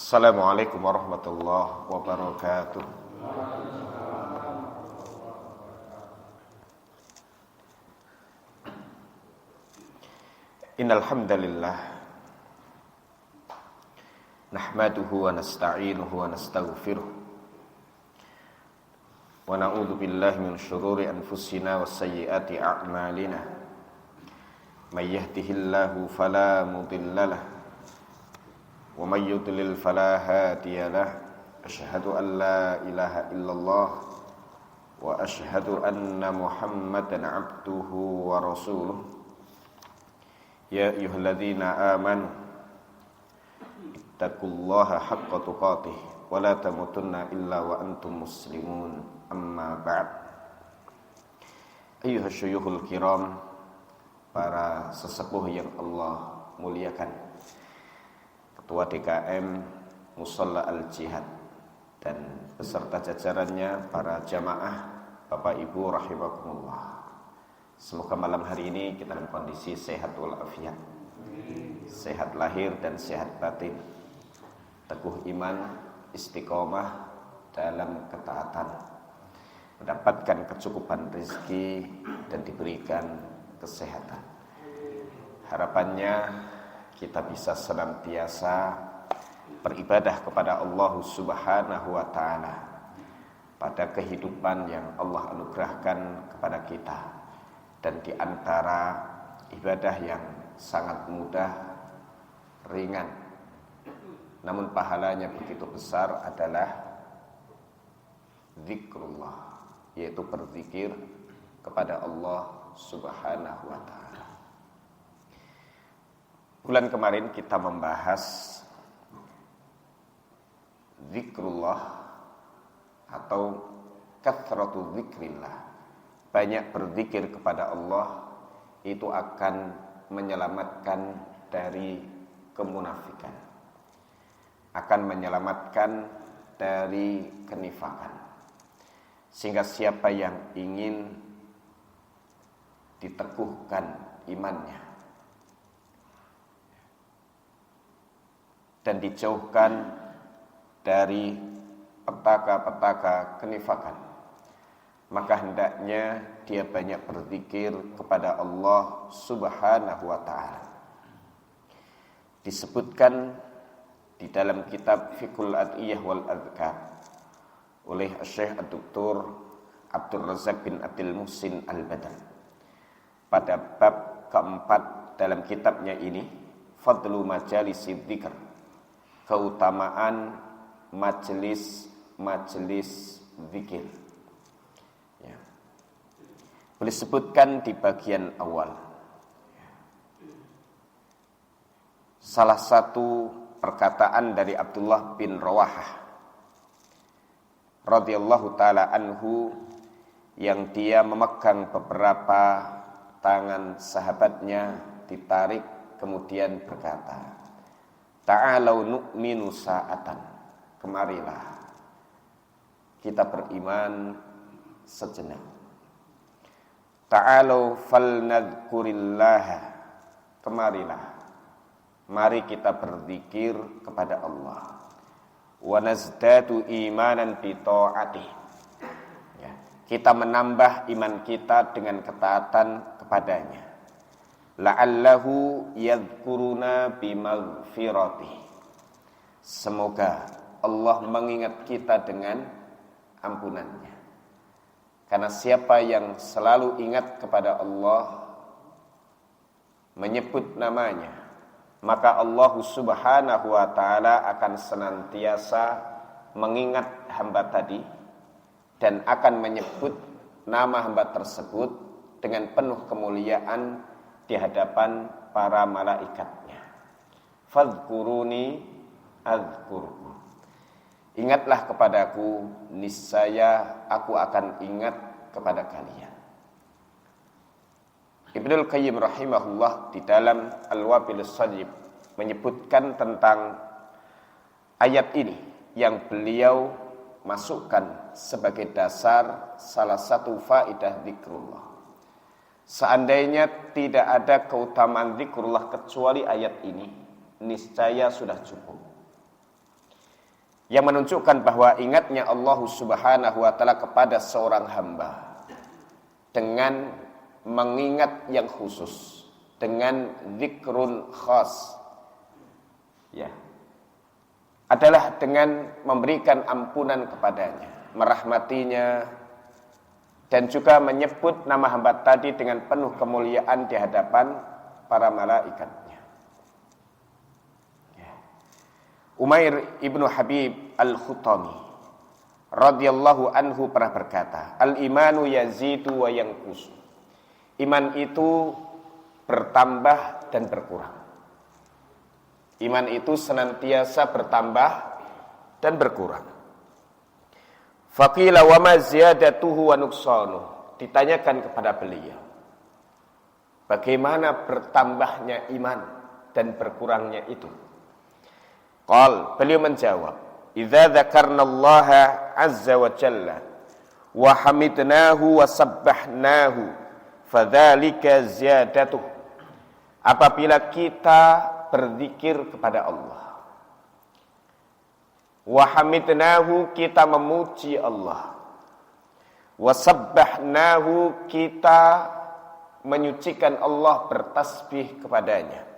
Assalamualaikum warahmatullahi wabarakatuh. Innal hamdalillah nahmaduhu wa nasta'inuhu wa nastaghfiruh wa na'udzu billahi min shururi anfusina wa sayyiati a'malina. May yahdihillahu fala mudhillalah wa may yudlil fala hadiyalah. Asyhadu an la ilaha illallah wa asyhadu anna Muhammadan abduhu wa rasuluh. Ya ayyuhalladzina amanu ittaqullaha haqqa tuqatih wa la tamutunna illa wa antum muslimun. Amma ba'd. Ayyuhasyuyukhul kiram, para sesepuh yang Allah muliakan, Ketua DKM Musalla Al-Jihad dan beserta jajarannya, para jamaah, Bapak Ibu rahimakumullah. Semoga malam hari ini kita dalam kondisi sehat walafiat, sehat lahir dan sehat batin, teguh iman, istiqomah dalam ketaatan, mendapatkan kecukupan rezeki dan diberikan kesehatan. Harapannya kita bisa senantiasa beribadah kepada Allah Subhanahu wa ta'ala pada kehidupan yang Allah anugerahkan kepada kita. Dan di antara ibadah yang sangat mudah, ringan, namun pahalanya begitu besar adalah zikrullah, yaitu berzikir kepada Allah Subhanahu wa ta'ala. Bulan kemarin kita membahas zikrullah atau kathratu zikrillah. Banyak berzikir kepada Allah itu akan menyelamatkan dari kemunafikan, akan menyelamatkan dari kenifakan. Sehingga siapa yang ingin diteguhkan imannya dan dijauhkan dari petaka-petaka kenifakan, maka hendaknya dia banyak berzikir kepada Allah Subhanahu wa ta'ala. Disebutkan di dalam kitab Fiqhul Ad'iyah wal Adhkar oleh Syekh Dr. Abdul Razak bin Abdul Muhsin Al-Badr pada bab keempat dalam kitabnya ini, Fadlu Majalisi Dzikr, keutamaan majelis zikir. Ya. Boleh sebutkan di bagian awal, salah satu perkataan dari Abdullah bin Rawahah radhiyallahu taala anhu, yang dia memegang beberapa tangan sahabatnya, ditarik, kemudian berkata, ta'alau nu'minu sa'atan, kemarilah kita beriman sejenak. Ta'alau falnadhkurillaha, kemarilah, mari kita berzikir kepada Allah. Wa nazdadu imanan bi ta'atih, ya, kita menambah iman kita dengan ketaatan kepadanya. La'allahu yadhkuruna bimaghfiratih, semoga Allah mengingat kita dengan ampunannya. Karena siapa yang selalu ingat kepada Allah, menyebut namanya, maka Allah Subhanahu wa ta'ala akan senantiasa mengingat hamba tadi dan akan menyebut nama hamba tersebut dengan penuh kemuliaan di hadapan para malaikatnya. Fadhkuruni adzkurkum, ingatlah kepadaku, niscaya aku akan ingat kepada kalian. Ibnul Qayyim rahimahullah di dalam Al-Wabilus Sayyib menyebutkan tentang ayat ini yang beliau masukkan sebagai dasar salah satu faidah zikrullah. Seandainya tidak ada keutamaan zikrullah kecuali ayat ini, niscaya sudah cukup. yang menunjukkan bahwa ingatnya Allah Subhanahu wa taala kepada seorang hamba dengan mengingat yang khusus, dengan zikrun khas, ya, adalah dengan memberikan ampunan kepadanya, merahmatinya, dan juga menyebut nama hamba tadi dengan penuh kemuliaan di hadapan para malaikatnya. Ya. Umair ibnu Habib al-Khutami radhiyallahu anhu pernah berkata, al-imanu yazidu wa yanqus. Iman itu bertambah dan berkurang. Iman itu senantiasa bertambah dan berkurang. Faqila wa ma ziyadatuhu wa nuqsanuh. Ditanyakan kepada beliau, bagaimana bertambahnya iman dan berkurangnya itu? Beliau menjawab, idza dzakarnallaha azza wa jalla wa hamidnahu wa sabbahnahu fadzalika ziyadatuh. Apabila kita berzikir kepada Allah, wa hamidnahu, kita memuji Allah, wa sabbahnahu, kita menyucikan Allah, bertasbih kepadanya,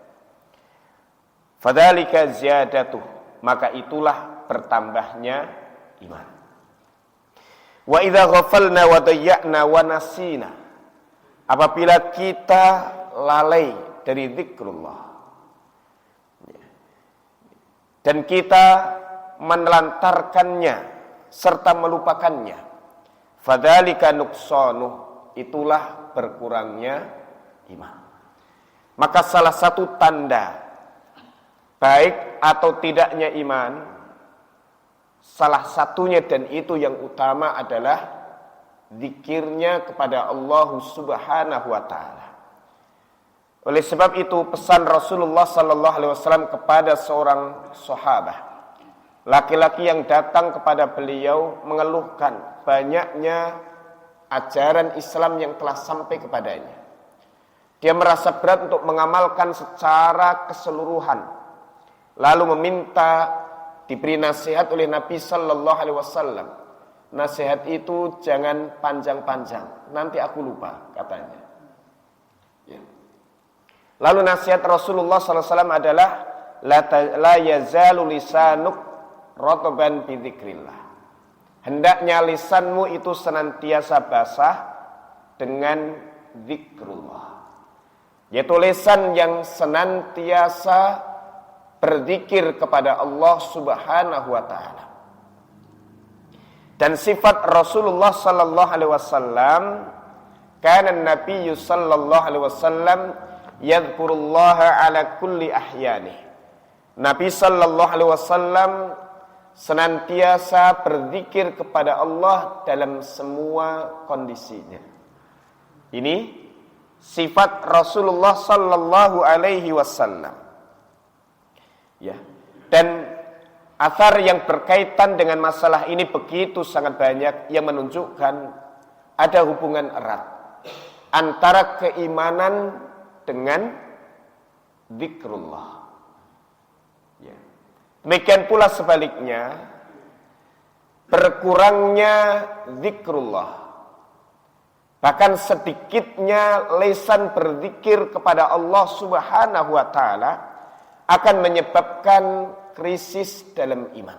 fadzalika ziyadatuh, maka itulah bertambahnya iman. Wa idza ghafalna wa dayya'na wa nasina, apabila kita lalai dari zikrullah dan kita menelantarkannya serta melupakannya, fadzalika nuqsanuh, itulah berkurangnya iman. Maka salah satu tanda baik atau tidaknya iman, salah satunya dan itu yang utama adalah zikirnya kepada Allah Subhanahu wa taala. Oleh sebab itu pesan Rasulullah sallallahu alaihi wasallam kepada seorang sahabat, laki-laki yang datang kepada beliau mengeluhkan banyaknya ajaran Islam yang telah sampai kepadanya. Dia merasa berat untuk mengamalkan secara keseluruhan, lalu meminta diberi nasihat oleh Nabi sallallahu alaihi wasallam. Nasihat itu jangan panjang-panjang, nanti aku lupa, katanya. Ya. Lalu nasihat Rasulullah sallallahu alaihi wasallam adalah la yazalu lisanuk rataban bi dzikrillah. Hendaknya lisanmu itu senantiasa basah dengan zikrullah. Yaitu lisan yang senantiasa berzikir kepada Allah Subhanahu wa taala. Dan sifat Rasulullah sallallahu alaihi wasallam, kana Nabi sallallahu alaihi wasallam yadhkurullaha ala kulli ahyani. Nabi sallallahu alaihi wasallam senantiasa berzikir kepada Allah dalam semua kondisinya. Ini sifat Rasulullah sallallahu alaihi wasallam. Ya. Dan athar yang berkaitan dengan masalah ini begitu sangat banyak yang menunjukkan ada hubungan erat antara keimanan dengan zikrullah. Ya. Demikian pula sebaliknya, berkurangnya zikrullah, bahkan sedikitnya lisan berzikir kepada Allah Subhanahu wa taala akan menyebabkan krisis dalam iman.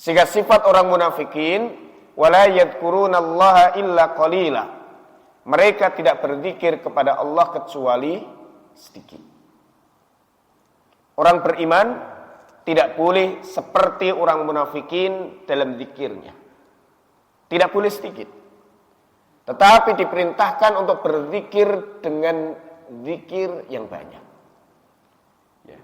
Sehingga sifat orang munafikin, wala yadhkurunallaha illa qalila, mereka tidak berzikir kepada Allah kecuali sedikit. Orang beriman tidak boleh seperti orang munafikin dalam zikirnya. Tidak boleh sedikit. Tetapi diperintahkan untuk berzikir dengan zikir yang banyak. Ya.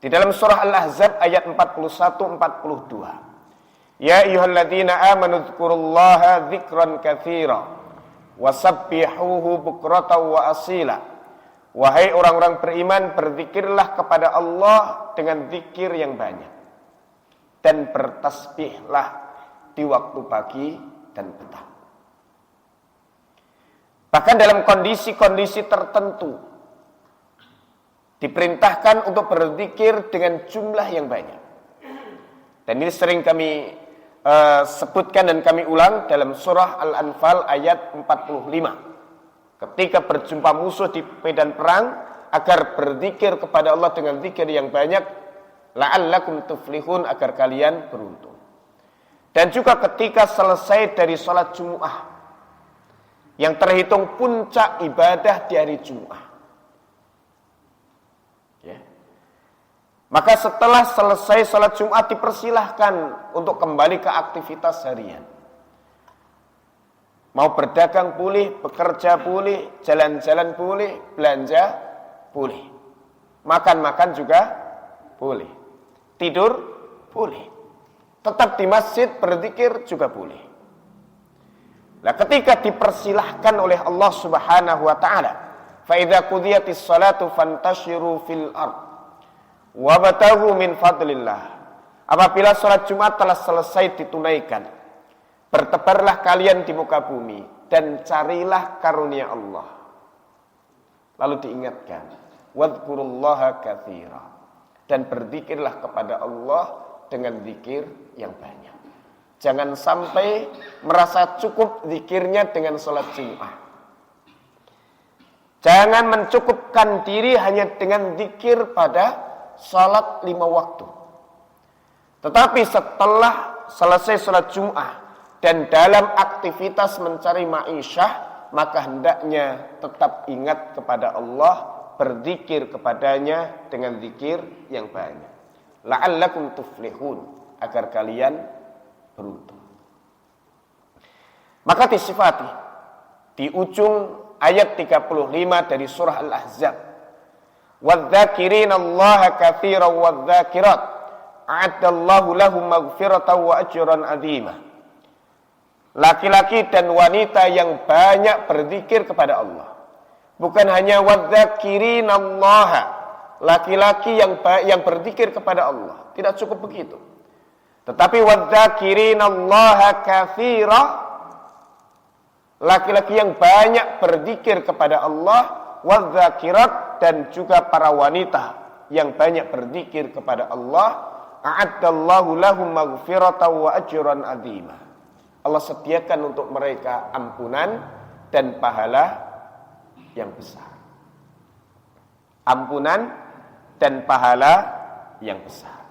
Di dalam surah Al-Ahzab ayat 41-42. Ya ayyuhalladzina amanu dzkurullaha dzikran katsira wasabbihuhu bukratan wa asila. Wahai orang-orang beriman, berzikirlah kepada Allah dengan zikir yang banyak, dan bertasbihlah di waktu pagi dan petang. Bahkan dalam kondisi-kondisi tertentu diperintahkan untuk berzikir dengan jumlah yang banyak. Dan ini sering kami sebutkan dan kami ulang dalam surah Al-Anfal ayat 45. Ketika berjumpa musuh di medan perang, agar berzikir kepada Allah dengan zikir yang banyak, la'allakum tuflihun, agar kalian beruntung. Dan juga ketika selesai dari sholat Jumu'ah, yang terhitung puncak ibadah di hari Jumu'ah, ya. Maka setelah selesai sholat Jumat dipersilahkan untuk kembali ke aktivitas harian. Mau berdagang boleh, bekerja boleh, jalan-jalan boleh, belanja boleh. Makan-makan juga boleh. Tidur boleh. Tetap di masjid berzikir juga boleh. Nah, ketika dipersilahkan oleh Allah Subhanahu wa taala, fa idza qudiyatis salatu fantashiru fil ardh wabtahu min fadlillah. Apabila sholat Jumat telah selesai ditunaikan, bertebarlah kalian di muka bumi dan carilah karunia Allah. Lalu diingatkan, wadhkurullaha katsira, dan berzikirlah kepada Allah dengan zikir yang banyak. Jangan sampai merasa cukup zikirnya dengan sholat Jumat. Jangan mencukupkan diri hanya dengan zikir pada salat 5 waktu. Tetapi setelah selesai salat Jum'ah dan dalam aktivitas mencari ma'isyah, maka hendaknya tetap ingat kepada Allah, berzikir kepadanya dengan zikir yang banyak. La'allakum tuflihun, agar kalian beruntung. Maka disifati di ujung ayat 35 dari surah Al-Ahzab, wadzakirinallaha katsiran wadzakirat a'addallahu lahum maghfiratan wa ajran 'azima. Laki-laki dan wanita yang banyak berzikir kepada Allah. Bukan hanya wadzakirinallaha, laki-laki yang berzikir kepada Allah. Tidak cukup begitu. Tetapi wadzakirinallaha katsiran, laki-laki yang banyak berzikir kepada Allah, wadzakirat, dan juga para wanita yang banyak berzikir kepada Allah, a'addallahu lahum maghfiratan wa ajran 'azima. Allah sediakan untuk mereka ampunan dan pahala yang besar. Ampunan dan pahala yang besar.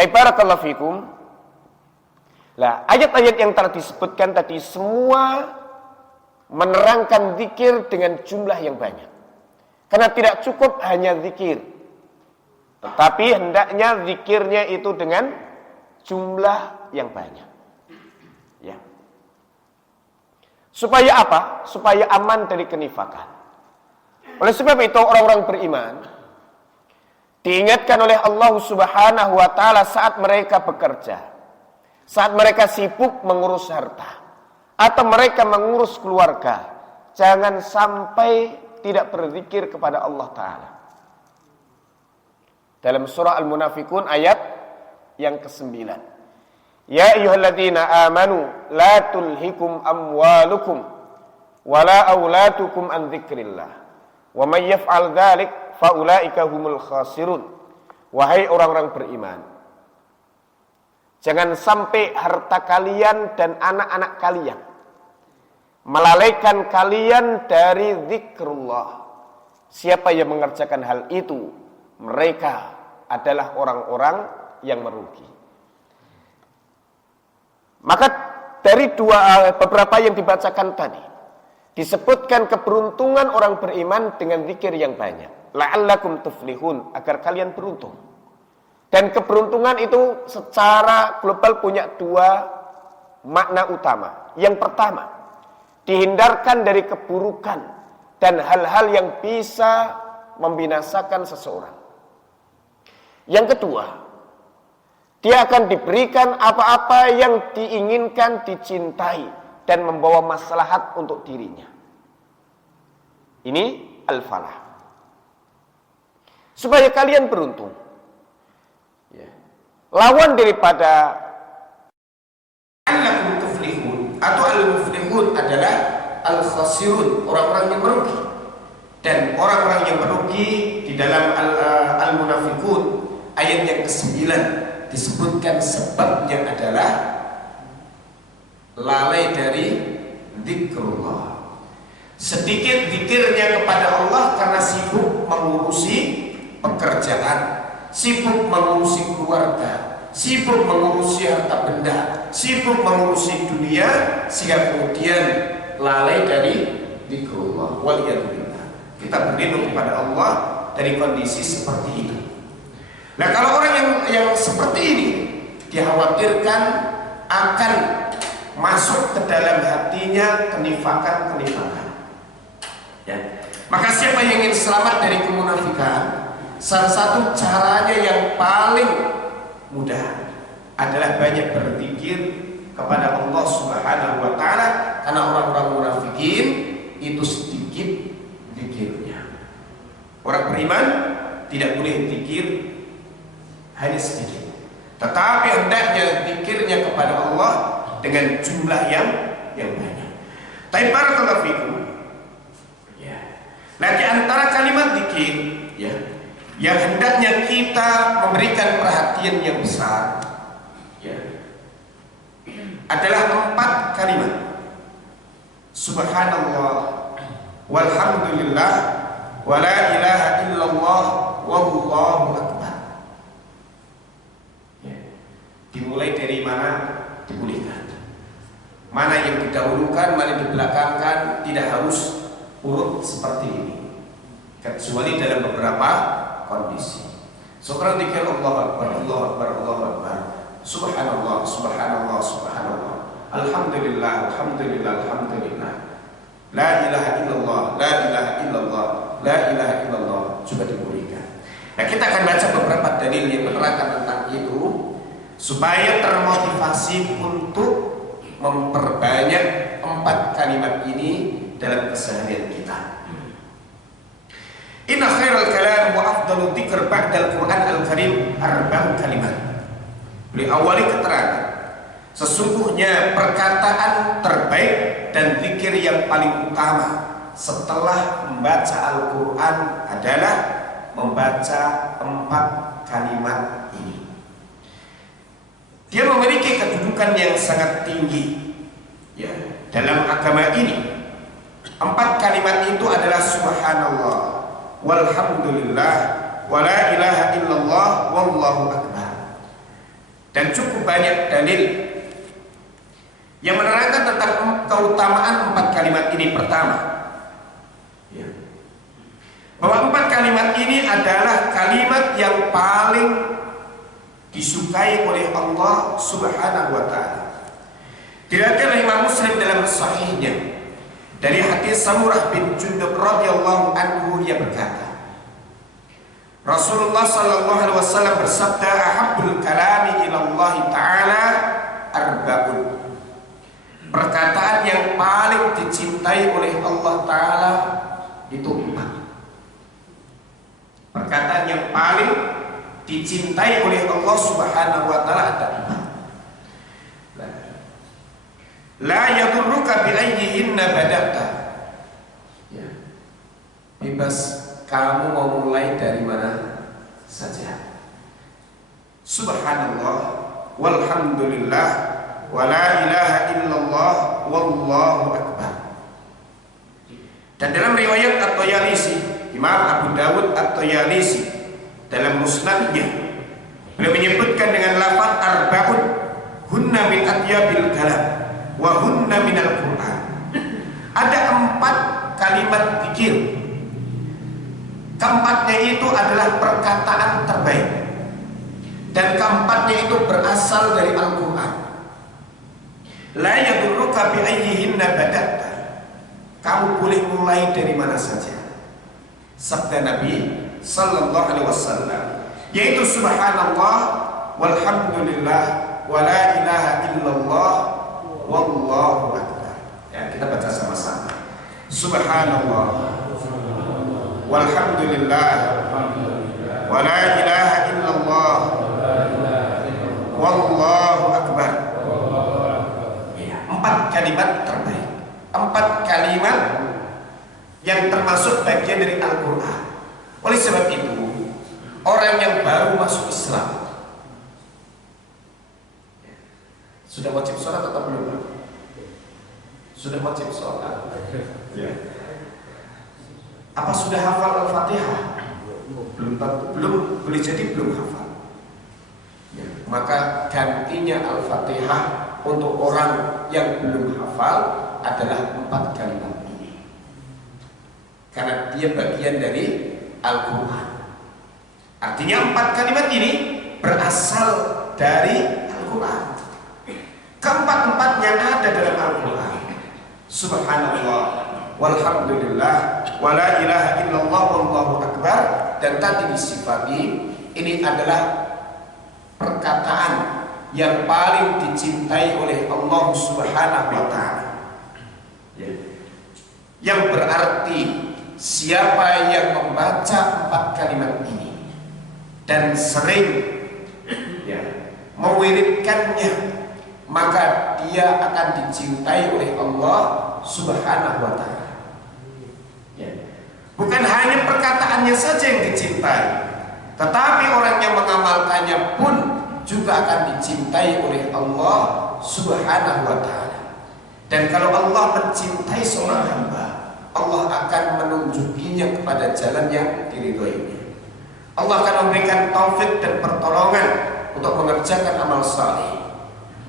Barakallahu fikum. Lah, ayat-ayat yang telah disebutkan tadi semua menerangkan zikir dengan jumlah yang banyak. Karena tidak cukup hanya zikir, tetapi hendaknya zikirnya itu dengan jumlah yang banyak. Ya. Supaya apa? Supaya aman dari kenifakan. Oleh sebab itu orang-orang beriman diingatkan oleh Allah Subhanahu wa taala saat mereka bekerja, saat mereka sibuk mengurus harta, atau mereka mengurus keluarga, jangan sampai tidak berzikir kepada Allah Ta'ala. Dalam surah Al-Munafikun ayat yang ke-9. Ya ayyuhalladzina amanu la tulhikum amwalukum wala auladukum an dzikrillah wa may yaf'al dzalik faulaika humul khasirun. Wahai orang-orang beriman, jangan sampai harta kalian dan anak-anak kalian melalaikan kalian dari zikrullah. Siapa yang mengerjakan hal itu, mereka adalah orang-orang yang merugi. Maka dari beberapa yang dibacakan tadi, disebutkan keberuntungan orang beriman dengan zikir yang banyak. La'allakum tuflihun, agar kalian beruntung. Dan keberuntungan itu secara global punya 2 makna utama. Yang pertama, dihindarkan dari keburukan dan hal-hal yang bisa membinasakan seseorang. Yang kedua, dia akan diberikan apa-apa yang diinginkan, dicintai, dan membawa maslahat untuk dirinya. Ini al-falah. Supaya kalian beruntung. Ya. Lawan daripada la'allakum tuflihun atau al-muflihun adalah al-khasirun, orang-orang yang merugi. Dan orang-orang yang merugi di dalam Al-Munafikun ayat yang ke-9 disebutkan sebabnya adalah lalai dari zikrullah. Sedikit zikirnya kepada Allah karena sibuk mengurusi pekerjaan, sibuk mengurusi keluarga, sibuk mengurusi harta benda, sibuk mengurusi dunia, sehingga kemudian lalai dari zikrullah. Waliyadzubillah. Kita berlindung kepada Allah dari kondisi seperti itu. Nah, kalau orang yang seperti ini dikhawatirkan akan masuk ke dalam hatinya kenifakan. Ya. Maka siapa yang ingin selamat dari kemunafikan, salah satu caranya yang paling mudah adalah banyak berzikir kepada Allah Subhanahu wa taala, karena orang-orang munafikin itu sedikit zikirnya. Orang beriman tidak boleh zikir hanya sedikit, tetapi hendaknya zikirnya kepada Allah dengan jumlah yang banyak. Tapi barakallahu fikum. Nah, di antara kalimat zikir yang hendaknya kita memberikan perhatian yang besar adalah 4 kalimat. Subhanallah walhamdulillah wala ilaha illallah wallahu akbar. Dimulai dari mana dibolehkan, mana yang didahulukan, mana yang dibelakangkan, tidak harus urut seperti ini, kecuali dalam beberapa kondisi. Sekarang dikir Allah Akbar, Allah Akbar, Allah Akbar, Subhanallah, Subhanallah, Subhanallah, Alhamdulillah, Alhamdulillah, Alhamdulillah, La ilaha illallah, La ilaha illallah, La ilaha illallah, juga dibolehkan. Nah, kita akan baca beberapa dalil yang menerangkan tentang itu supaya termotivasi untuk memperbanyak 4 kalimat ini dalam keseharian kita. Inna khairal kalam wa afdalu dzikr ba'dal Qur'an al-Karim arba'u kalimat. Beliau awali keterangan, sesungguhnya perkataan terbaik dan zikir yang paling utama setelah membaca Al-Quran adalah membaca 4 kalimat ini. Dia memiliki kedudukan yang sangat tinggi dalam agama ini. 4 kalimat itu adalah subhanallah walhamdulillah wala ilaha illallah wallahu akbar. Dan cukup banyak dalil yang menerangkan tentang keutamaan 4 kalimat ini. Pertama, bahwa 4 kalimat ini adalah kalimat yang paling disukai oleh Allah Subhanahu wa taala. Diriwayatkan oleh Imam Muslim dalam sahihnya dari hadis Samurah bin Jundub radhiyallahu anhu, ia berkata, Rasulullah sallallahu alaihi wasallam bersabda, ahabbul kalami ila Allah taala arba'un. Perkataan yang paling dicintai oleh Allah taala itu 4. Perkataan yang paling dicintai oleh Allah Subhanahu wa taala ada 4. La yadurruka bi ayyihinna bada'ta. Bebas kamu mau mulai dari mana saja. Subhanallah walhamdulillah wala ilaha illallah wallahu akbar. Dan dalam riwayat At-Tayalisi, Imam Abu Dawud At-Tayalisi dalam musnadnya, beliau menyebutkan dengan lafaz arba'un hunna min atyabil kalam wa hunna minal Qur'an. Ada 4 kalimat zikir. Keempatnya itu adalah perkataan terbaik, dan keempatnya itu berasal dari Al-Quran. La yadurruka bi ayyihinna bada'ta. Kamu boleh mulai dari mana saja. Sabda Nabi sallallahu alaihi wasallam, yaitu subhanallah walhamdulillah wala ilaha illallah wallahu akbar. Ya, kita baca sama-sama. Subhanallah walhamdulillah wala ilaha illallah wallahu akbar. 4 kalimat terbaik, 4 kalimat yang termasuk bagian dari Al-Quran. Oleh sebab itu, orang yang baru masuk Islam Sudah wajib sholat atau belum? Sudah wajib sholat. Ya. Apa sudah hafal Al-Fatihah? Belum, boleh jadi belum hafal. Ya. Maka gantinya Al-Fatihah untuk orang yang belum hafal adalah 4 kalimat ini. Karena dia bagian dari Al-Quran. Artinya 4 kalimat ini berasal dari Al-Quran. Keempat-empatnya ada dalam Al-Quran. Subhanallah, walhamdulillah, wala ilaha illallah, wallahu akbar. Dan tadi disifati ini adalah perkataan yang paling dicintai oleh Allah Subhanahu wa ta'ala. Yang berarti siapa yang membaca 4 kalimat ini dan sering mewiridkannya, maka dia akan dicintai oleh Allah Subhanahu wa ta'ala. Bukan hanya perkataannya saja yang dicintai, tetapi orang yang mengamalkannya pun juga akan dicintai oleh Allah Subhanahu wa ta'ala. Dan kalau Allah mencintai seorang hamba, Allah akan menunjukinya kepada jalan yang diridhoinya. Allah akan memberikan taufik dan pertolongan untuk mengerjakan amal saleh.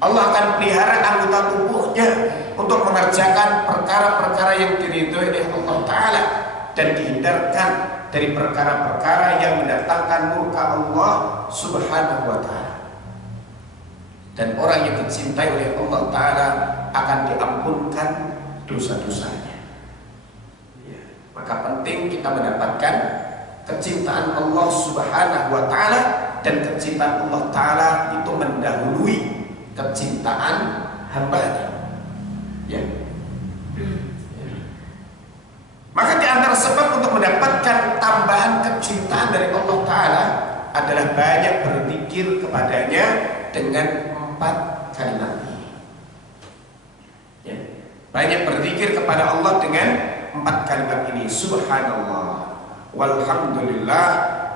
Allah akan pelihara anggota tubuhnya untuk mengerjakan perkara-perkara yang diridhoi oleh Allah Ta'ala dan dihindarkan dari perkara-perkara yang mendatangkan murka Allah Subhanahu wa ta'ala. Dan orang yang dicintai oleh Allah Ta'ala akan diampunkan dosa-dosanya. Maka penting kita mendapatkan kecintaan Allah Subhanahu wa ta'ala, dan kecintaan Allah Ta'ala itu mendahului kecintaan hamba-Nya. Maka di antara sebab untuk mendapatkan tambahan kecintaan dari Allah Ta'ala adalah banyak berzikir kepadanya dengan 4 kalimat ini. Banyak berzikir kepada Allah dengan 4 kalimat ini. Subhanallah, walhamdulillah,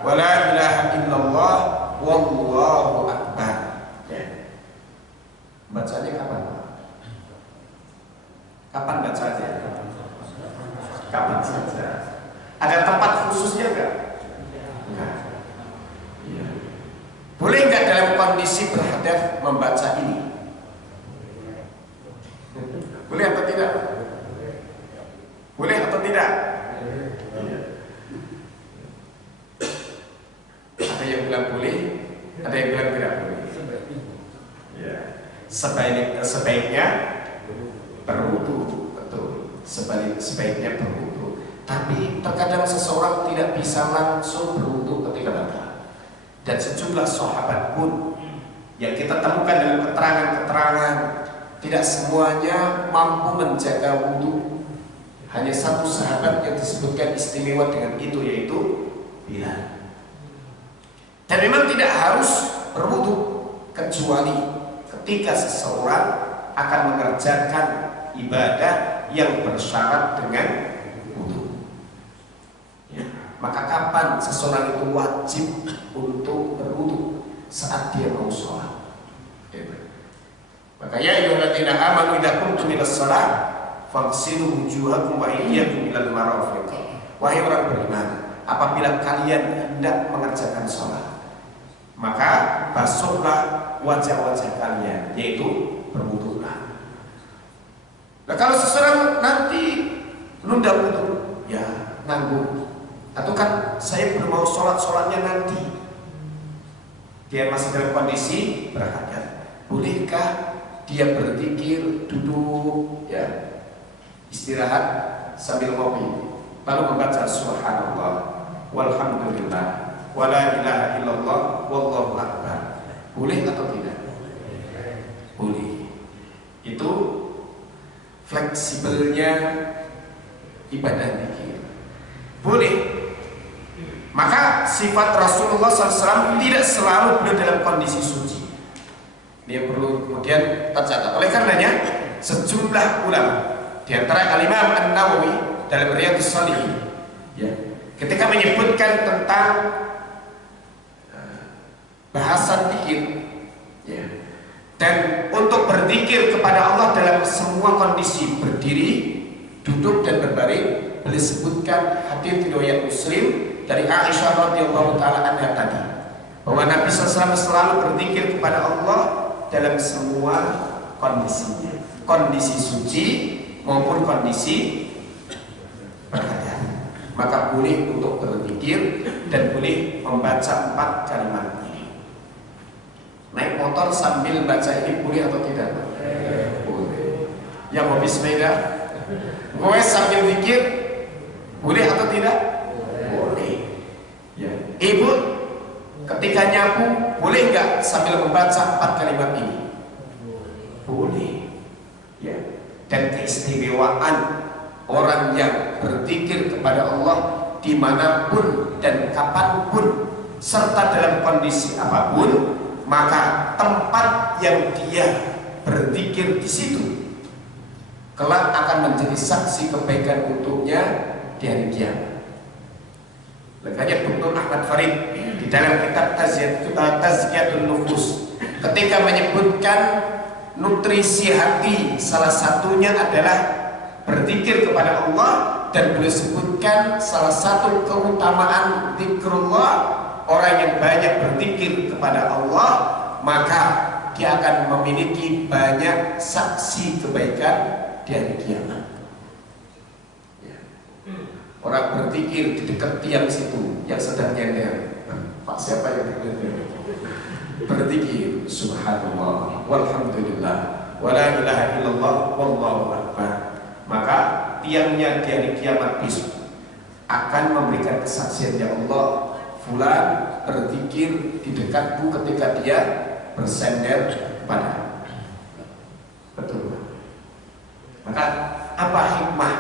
wala ilaha illallah, wallahu akbar. Bacanya kapan? Kapan bacanya? Kapan saja. Ada tempat khususnya enggak? Enggak. Ya. Boleh enggak dalam kondisi berhadap membaca ini? Boleh atau tidak? Boleh atau tidak? Ada yang bilang boleh, ada yang bilang tidak boleh. Ya. Sebaiknya berwudu, betul. Sebaiknya berwudu. Tapi terkadang seseorang tidak bisa langsung berwudu ketika baca. Dan sejumlah sahabat pun yang kita temukan dalam keterangan-keterangan, tidak semuanya mampu menjaga wudu. Hanya satu sahabat yang disebutkan istimewa dengan itu, yaitu Bilal. Dan memang tidak harus berwudu, kecuali ketika seseorang akan mengerjakan ibadah yang bersyarat dengan wudu. Maka kapan seseorang itu wajib untuk berwudu? Saat dia mau sholat. Maka ya ayyuhalladzina amanu idza qumtum ilas shalah faghsilu wujuhakum wa aydiyakum ilal marafiq. Wahai orang beriman, apabila kalian hendak mengerjakan sholat, maka basuhlah wajah-wajah kalian, yaitu berwudulah. Nah, kalau seseorang nanti nunda wudu, ya nanggung. Atau kan saya belum mau sholatnya nanti, dia masih dalam kondisi berhadap. Bolehkah dia berzikir, duduk, ya istirahat sambil ngopi, lalu membaca subhanallah, walhamdulillah, wala ilaha illallah, wallahu akbar? Boleh atau tidak? Boleh. Itu fleksibelnya ibadah zikir. Boleh. Maka sifat Rasulullah SAW tidak selalu beliau dalam kondisi suci. Ini perlu kemudian tercatat. Oleh karenanya sejumlah ulama, di antara Al-Imam An-Nawawi dalam Riyadhus Shalihin, ya, ketika menyebutkan tentang bahasan zikir, ya, Dan untuk berzikir kepada Allah dalam semua kondisi, berdiri, duduk dan berbaring, boleh sebutkan hadis riwayat Muslim dari Aisyah radhiyallahu taala anha tadi, bahwa Nabi SAW selalu berzikir kepada Allah dalam semua kondisinya, kondisi suci maupun kondisi berhadap. Maka boleh untuk berzikir dan boleh membaca 4 kalimat ini. Naik motor sambil baca ini boleh atau tidak? Boleh. Yang hobi sepeda, gue sambil zikir boleh atau tidak? Boleh. Ya. Ibu ketika nyapu boleh nggak sambil membaca 4 kalimat ini? Boleh. Ya. Dan keistimewaan orang yang berzikir kepada Allah dimanapun dan kapanpun serta dalam kondisi apapun, maka tempat yang dia berzikir di situ kelak akan menjadi saksi kebaikan untuknya di hari kiamat. Makanya Dr. Ahmad Farid di dalam kitab Tazkiyatun Nufus ketika menyebutkan nutrisi hati, salah satunya adalah berzikir kepada Allah, dan beliau sebutkan salah satu keutamaan zikrullah. Orang yang banyak berzikir kepada Allah, maka dia akan memiliki banyak saksi kebaikan di hari kiamat. Ya. Orang berzikir di dekat tiang situ yang sedang nyender, Pak siapa yang berzikir subhanallah walhamdulillah wala ilaha illallah wallahu akbar, maka tiangnya di hari kiamat besok akan memberikan kesaksian, ya Allah, fulan berzikir di dekatku ketika dia bersender pada. Betul. Maka apa hikmah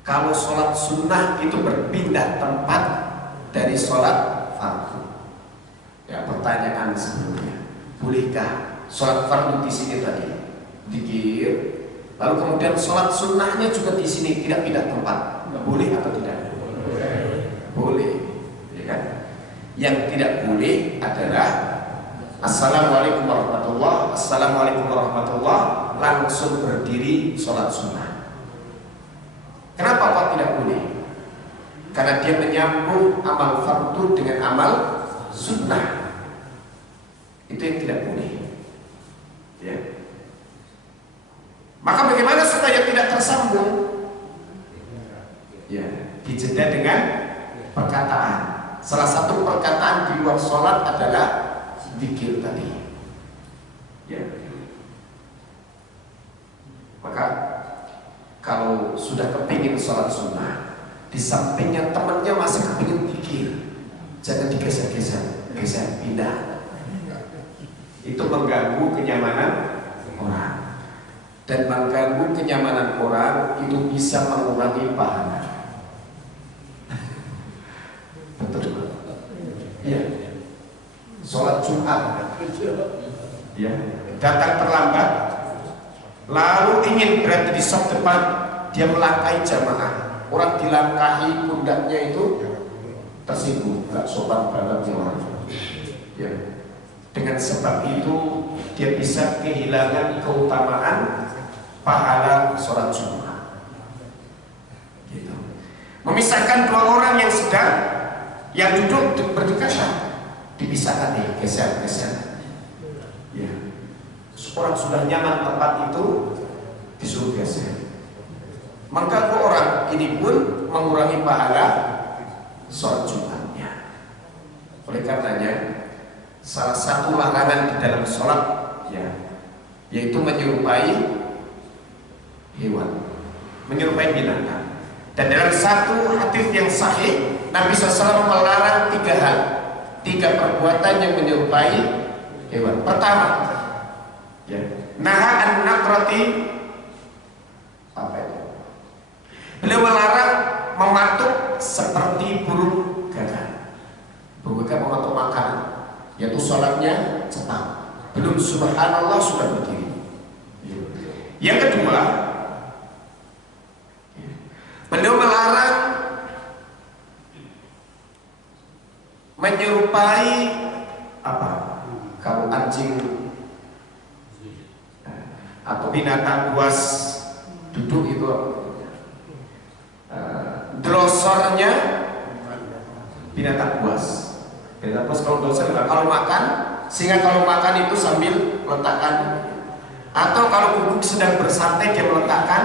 kalau sholat sunnah itu berpindah tempat dari sholat fardu? Ya, pertanyaan sebelumnya, bolehkah sholat fardu di sini tadi zikir, lalu kemudian sholat sunnahnya juga di sini tidak pindah tempat? Boleh atau tidak? Boleh. Yang tidak boleh adalah assalamualaikum warahmatullah, assalamualaikum warahmatullah, langsung berdiri sholat sunnah. Kenapa kok tidak boleh? Karena dia menyambung amal fardu dengan amal sunnah. Itu yang tidak boleh. Ya. Maka bagaimana supaya tidak tersambung? Ya, dijeda dengan perkataan. Salah satu perkataan di luar sholat adalah zikir tadi. Ya. Maka kalau sudah kepingin sholat sunnah, di sampingnya temannya masih kepingin zikir, jangan digeser-geser, pindah. Itu mengganggu kenyamanan orang, dan mengganggu kenyamanan orang itu bisa mengurangi pahala. Betul. Ya. Sholat Jumat, ya, datang terlambat, lalu ingin berada di saf depan, dia melangkahi jamaah. Orang dilangkahi pundaknya itu tersinggung, gak sopan banget orang. Ya. Dengan sebab itu dia bisa kehilangan keutamaan pahala sholat Jumat. Gitu. Memisahkan dua orang yang duduk berdekatan, dipisahkan nih, geser. Ya. Orang sudah nyaman tempat itu disuruh geser. Mengganggu orang ini pun mengurangi pahala sholat Jumatnya. Oleh karenanya, salah satu larangan di dalam sholat, ya, yaitu menyerupai hewan, menyerupai binatang. Dan dalam satu hadis yang sahih, Nabi SAW melarang 3 hal, 3 perbuatan yang menyerupai hewan. Pertama, ya, naha an-naqrati, apa itu? Beliau melarang mematuk seperti burung gagak. Burung gagak mematuk makanan, yaitu sholatnya cepat, belum subhanallah sudah berdiri. Yang kedua, beliau melarang menyerupai apa? Kalau anjing atau binatang buas duduk itu drosornya binatang buas. Binatang buas kalau drosor kalau makan, sehingga kalau makan itu sambil meletakkan, atau kalau duduk sedang bersantai dia meletakkan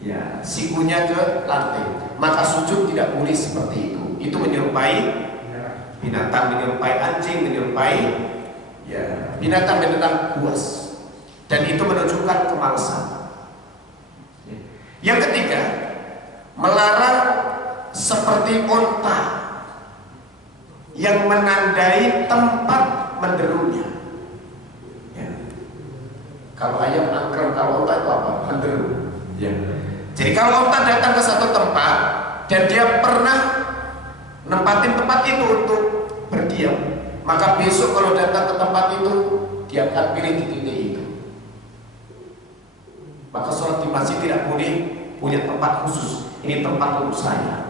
ya sikunya ke lantai, maka sujud tidak boleh seperti itu. Itu menyerupai binatang, menyerupai anjing, menyerupai ya binatang buas, dan itu menunjukkan kemalasan. Yang ketiga, melarang seperti unta yang menandai tempat menderunya. Ya. Kalau ayam angker, kalau unta itu apa? Menderu. Ya. Jadi kalau unta datang ke satu tempat dan dia pernah nempatin tempat itu untuk berdiam, maka besok kalau datang ke tempat itu dia akan pilih di titik itu. Maka sholat di masjid tidak boleh punya tempat khusus. Ini tempat untuk saya.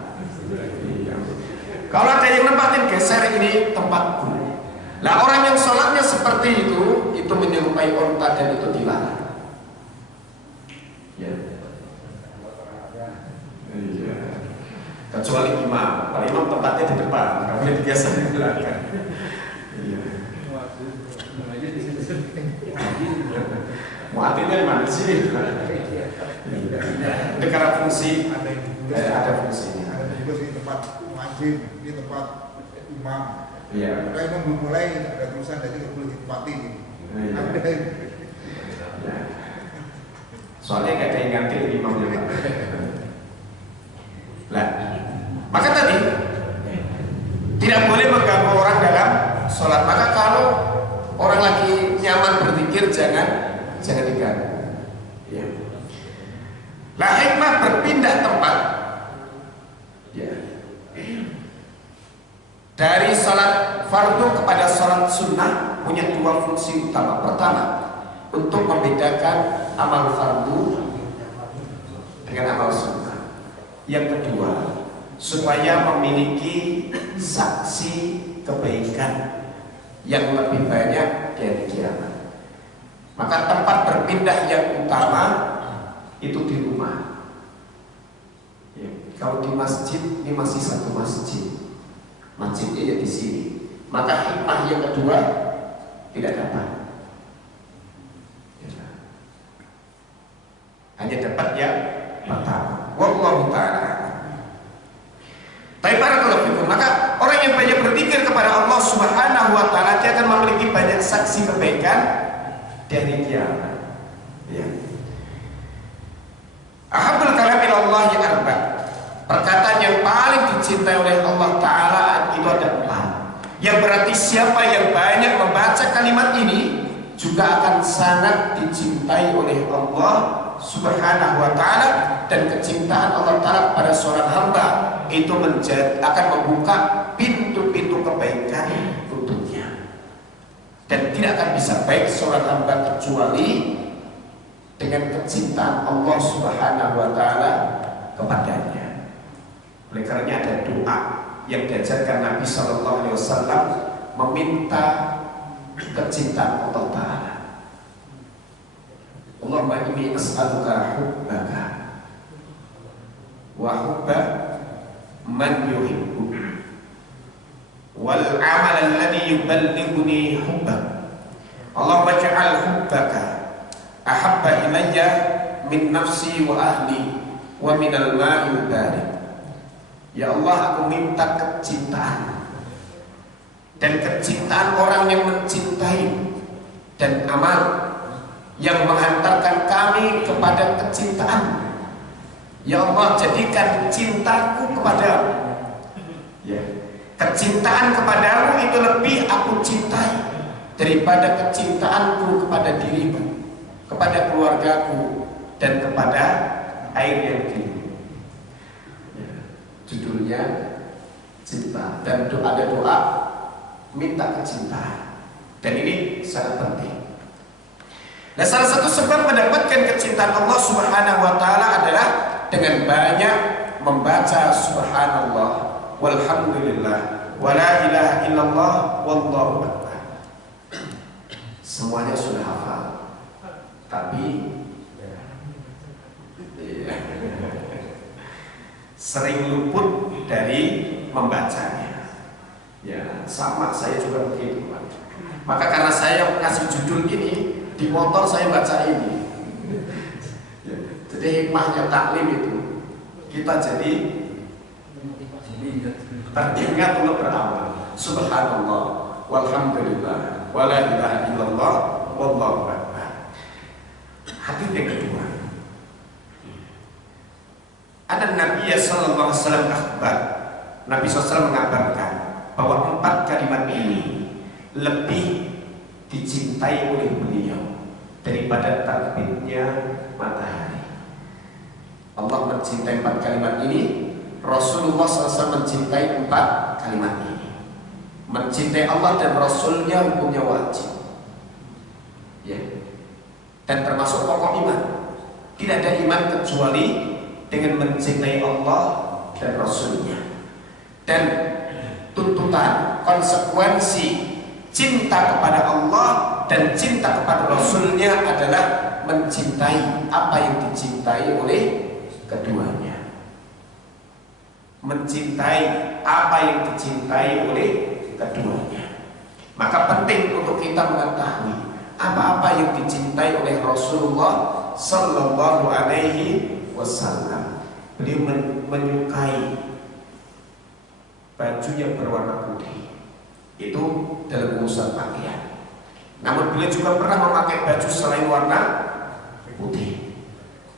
Kalau ada yang nempatin geser, ini tempatku. Nah, orang yang sholatnya seperti itu menyerupai unta dan itu dilarang. Ya. Kecuali imam. Kalau imam tempatnya di depan, nggak boleh biasa di belakang. Muatinnya di mana sih? Itu karena fungsi ada fungsinya. Ada juga sih tempat wajib, ini tempat imam. Iya. Kalau imam belum mulai ada tulisan jadi nggak boleh ditempati. Ada. Soalnya nggak ada yang ganti imamnya Pak. Lah, maka tadi tidak boleh mengganggu orang dalam sholat. Maka kalau orang lagi nyaman berzikir jangan diganggu. Ya. Lah, hikmah berpindah tempat ya, dari sholat fardu kepada sholat sunnah punya dua fungsi utama. Pertama, untuk membedakan amal fardu dengan amal sunnah. Yang kedua, supaya memiliki saksi kebaikan yang lebih banyak dari kiamat. Maka tempat berpindah yang utama itu di rumah. Ya, kalau di masjid, ini masih satu masjid, masjidnya ya di sini. Maka hikmah yang kedua tidak dapat. Ya. Hanya dapat yang pertama. Wallahu ta'ala. Tapi barakallahu fikum, maka orang yang banyak berzikir kepada Allah Subhanahu wa ta'ala, dia akan memiliki banyak saksi kebaikan dari kiamat. Ya. Ahabul kalam ilallah ya arba. Perkataan yang paling dicintai oleh Allah Ta'ala itu ada 4. Yang berarti siapa yang banyak membaca kalimat ini juga akan sangat dicintai oleh Allah Subhanahu wa ta'ala, dan kecintaan Allah Ta'ala pada seorang hamba itu akan membuka pintu-pintu kebaikan untuknya, dan tidak akan bisa baik seorang hamba kecuali dengan kecintaan Allah Subhanahu wa ta'ala kepadanya. Oleh karenanya ada doa yang diajarkan Nabi sallallahu alaihi wasallam meminta kecintaan Allah Ta'ala. Allahumma inni as'aluka hubbaka wa hubba man yuhibbu wal amal alladhi yuballighuni hubbak. Allahumma ja'al hubbaka ahabba ilayya min nafsi wa ahli wa min al-ma'il barid. Ya Allah, aku minta kecintaan, dan kecintaan orang yang mencintai, dan amal yang menghantarkan kami kepada kecintaan. Ya Allah, jadikan cintaku kepadamu, ya, kecintaan kepadamu itu lebih aku cintai daripada kecintaanku kepada dirimu, kepada keluargaku, dan kepada air yang dingin. Judulnya cinta, dan ada doa minta kecintaan, dan ini sangat penting. Nah, salah satu sebab mendapatkan kecintaan Allah Subhanahu wa ta'ala adalah dengan banyak membaca subhanallah walhamdulillah wa la ilaha illallah wallahu akbar. Semuanya sudah hafal, tapi sering luput dari membacanya. Ya, sama saya juga begitu, Pak. Maka karena saya kasih judul ini, di motor saya baca ini. Ya, jadi hikmahnya taklim itu kita jadi teringat untuk beramal. Subhanallah, walhamdulillah, wala ilaha illallah, wallahu akbar. Hadis yang kedua, ada Nabi sallallahu alaihi wasallam akhbar. Nabi SAW mengabarkan bahwa 4 kalimat ini lebih dicintai oleh beliau daripada terbitnya matahari. Allah mencintai 4 kalimat ini, Rasulullah SAW mencintai 4 kalimat ini. Mencintai Allah dan Rasulnya hukumnya wajib, ya. Dan termasuk pokok iman. Tidak ada iman kecuali dengan mencintai Allah dan Rasulnya. Dan tuntutan, konsekuensi cinta kepada Allah dan cinta kepada Rasulnya adalah mencintai apa yang dicintai oleh keduanya. Mencintai apa yang dicintai oleh keduanya. Maka penting untuk kita mengetahui apa-apa yang dicintai oleh Rasulullah Sallallahu Alaihi Wasallam. Beliau menyukai baju yang berwarna putih, itu dalam urusan pakaian. Namun beliau juga pernah memakai baju selain warna putih,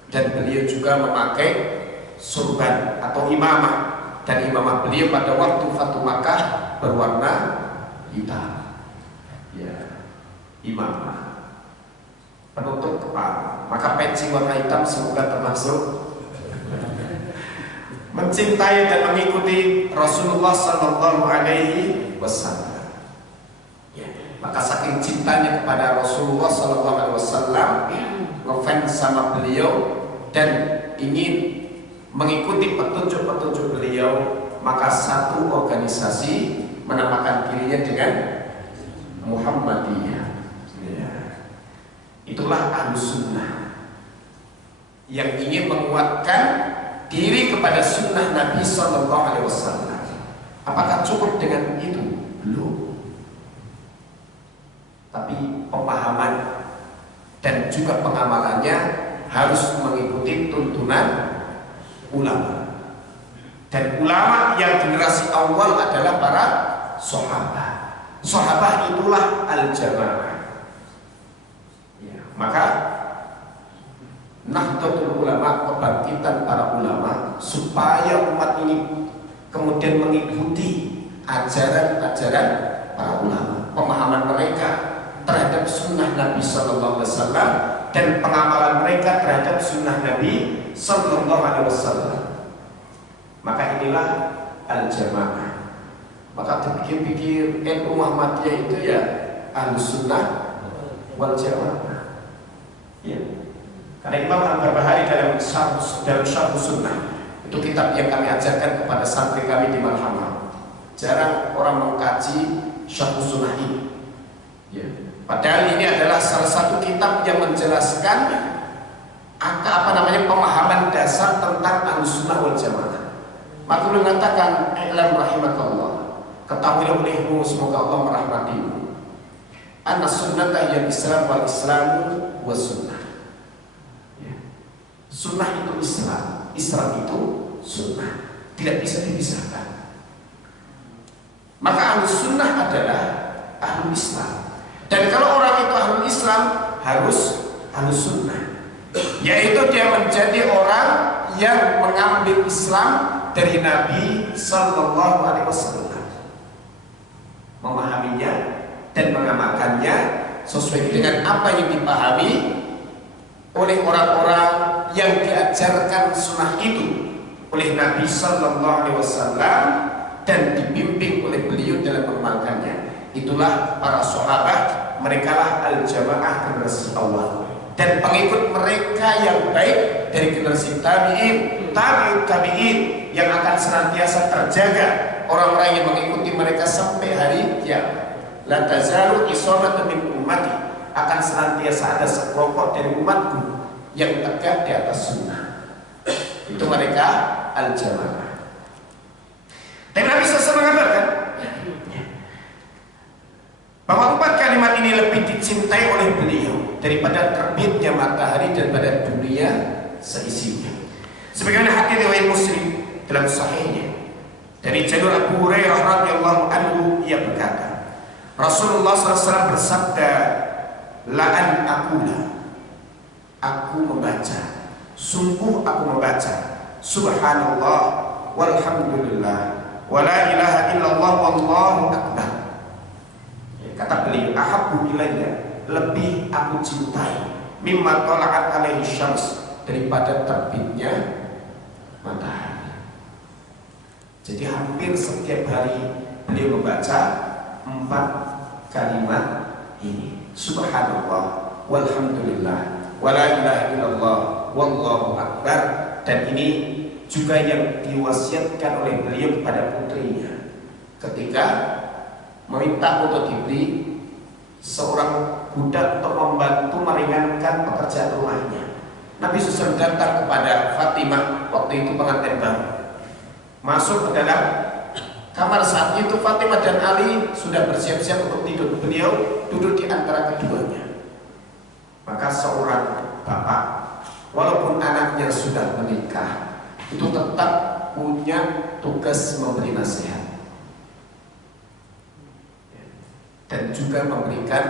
dan beliau juga memakai surban atau imamah, dan imamah beliau pada waktu Fatu Makkah berwarna hitam. Ya, imamah penutup kepala. Maka peci warna hitam semoga termasuk mencintai dan mengikuti Rasulullah Sallallahu Alaihi Wasallam. Ya, maka saking cintanya kepada Rasulullah Sallallahu Alaihi Wasallam, ngefans sama beliau dan ingin mengikuti petunjuk-petunjuk beliau, maka satu organisasi menamakan dirinya dengan Muhammadiyah. Ya. Itulah Ahlus Sunnah yang ingin menguatkan diri kepada sunnah Nabi Sallallahu Alaihi Wasallam. Apakah cukup dengan itu? Belum. Tapi pemahaman dan juga pengamalannya harus mengikuti tuntunan ulama. Dan ulama yang generasi awal adalah para sahabat. Sahabat itulah al-jamaah. Ya, maka Nahdlatul Ulama, kebangkitan para ulama, supaya umat ini kemudian mengikuti ajaran-ajaran para ulama, pemahaman mereka terhadap sunnah Nabi Sallallahu Alaihi Wasallam dan pengamalan mereka terhadap sunnah Nabi Sallallahu Alaihi Wasallam. Maka inilah al-jamaah. Maka dipikir-pikir NU Muhammadiyah itu ya Ahlus Sunnah wal Jamaah. Ya. Karena Imam Al-Barbahari dalam Syarh Sunnah, itu kitab yang kami ajarkan kepada santri kami di Malhamah. Jarang orang mengkaji Syarh Sunnah ini. Ya. Padahal ini adalah salah satu kitab yang menjelaskan pemahaman dasar tentang Ahlus Sunnah wal Jamaah. Maka beliau mengatakan, "I'lam rahimakallah, ketahuilah olehmu, semoga Allah merahmatimu. Anna sunnata yang Islam wal Islamu was sunnah." Sunnah itu Islam, Islam itu sunnah, tidak bisa dipisahkan. Maka Ahlus Sunnah adalah Ahlul Islam. Dan kalau orang itu Ahlul Islam, harus Ahlus Sunnah, yaitu dia menjadi orang yang mengambil Islam dari Nabi Sallallahu Alaihi Wasallam, memahaminya dan mengamalkannya sesuai dengan apa yang dipahami oleh orang-orang yang diajarkan sunnah itu oleh Nabi Sallallahu Alaihi Wasallam dan dibimbing oleh beliau dalam mengamalkannya. Itulah para sahabat, merekalah al-jamaah generasi awal, dan pengikut mereka yang baik dari generasi tabi'in, tabi'in yang akan senantiasa terjaga, orang-orang yang mengikuti mereka sampai hari kiamat. La tazalu isabatu min ummati akan senantiasa ada sekelompok dari umatku yang tegak di atas sunnah. Itu mereka al-jamaah. Dan Nabi SAW mengabarkan bahwa 4 kalimat ini lebih dicintai oleh beliau daripada terbitnya matahari daripada dunia seisinya. Sebagaimana hadis riwayat Muslim dalam sahihnya dari jalur Abu Hurairah radhiyallahu anhu, ia berkata, Rasulullah SAW bersabda, la'an aqula, aku membaca, sungguh aku membaca, subhanallah walhamdulillah wa la ilaha illallah wallahu akbar. Kata beliau, ahabbu ilayya, lebih aku cintai, mimma tala'at alaihi syams, daripada terbitnya matahari. Jadi hampir setiap hari beliau membaca 4 kalimat ini, subhanallah walhamdulillah wa la ilaha illallah wallahu akbar. Dan ini juga yang diwasiatkan oleh beliau kepada putrinya ketika meminta untuk diberi seorang budak untuk membantu meringankan pekerjaan rumahnya. Nabi SAW datang kepada Fatimah, waktu itu pengantin baru, masuk ke dalam kamar. Saat itu Fatimah dan Ali sudah bersiap-siap untuk tidur. Beliau duduk di antara keduanya. Maka seorang bapak, walaupun anaknya sudah menikah, itu tetap punya tugas memberi nasihat dan juga memberikan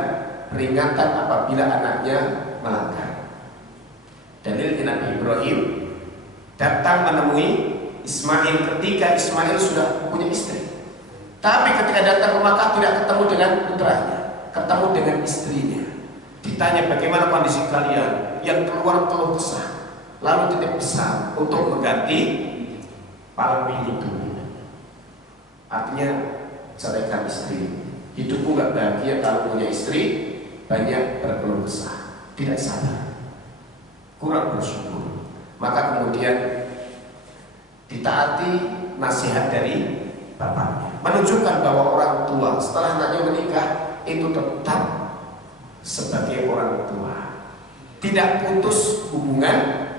peringatan apabila anaknya melanggar. Dalil Nabi Ibrahim datang menemui Ismail ketika Ismail sudah punya istri, tapi ketika datang ke Makkah tidak ketemu dengan putranya, ketemu dengan istrinya. Ditanya bagaimana kondisi kalian, yang keluar keluh kesah, lalu titip pesan untuk mengganti palang itu. Artinya ceraikan istri. Hidupku gak bahagia kalau punya istri banyak berkeluh kesah, tidak sabar, kurang bersyukur. Maka kemudian ditaati nasihat dari bapaknya, menunjukkan bahwa orang tua setelah anaknya menikah itu tetap sebagai orang tua, tidak putus hubungan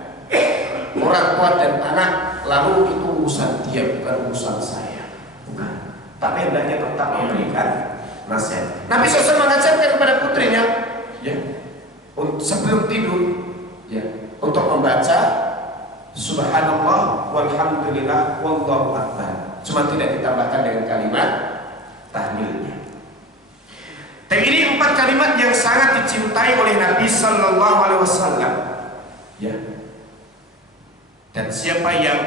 orang tua dan anak. Lalu itu urusan dia, bukan urusan saya, bukan. Tapi hendaknya tetap memberikan nasihat. Nabi SAW mengajarkan kepada putrinya, ya, sebelum tidur, ya, untuk membaca subhanallah walhamdulillah wallahu akbar. Cuma tidak ditambahkan dengan kalimat tahlilnya. Dan ini 4 kalimat yang sangat dicintai oleh Nabi Sallallahu Alaihi Wasallam. Ya. Dan siapa yang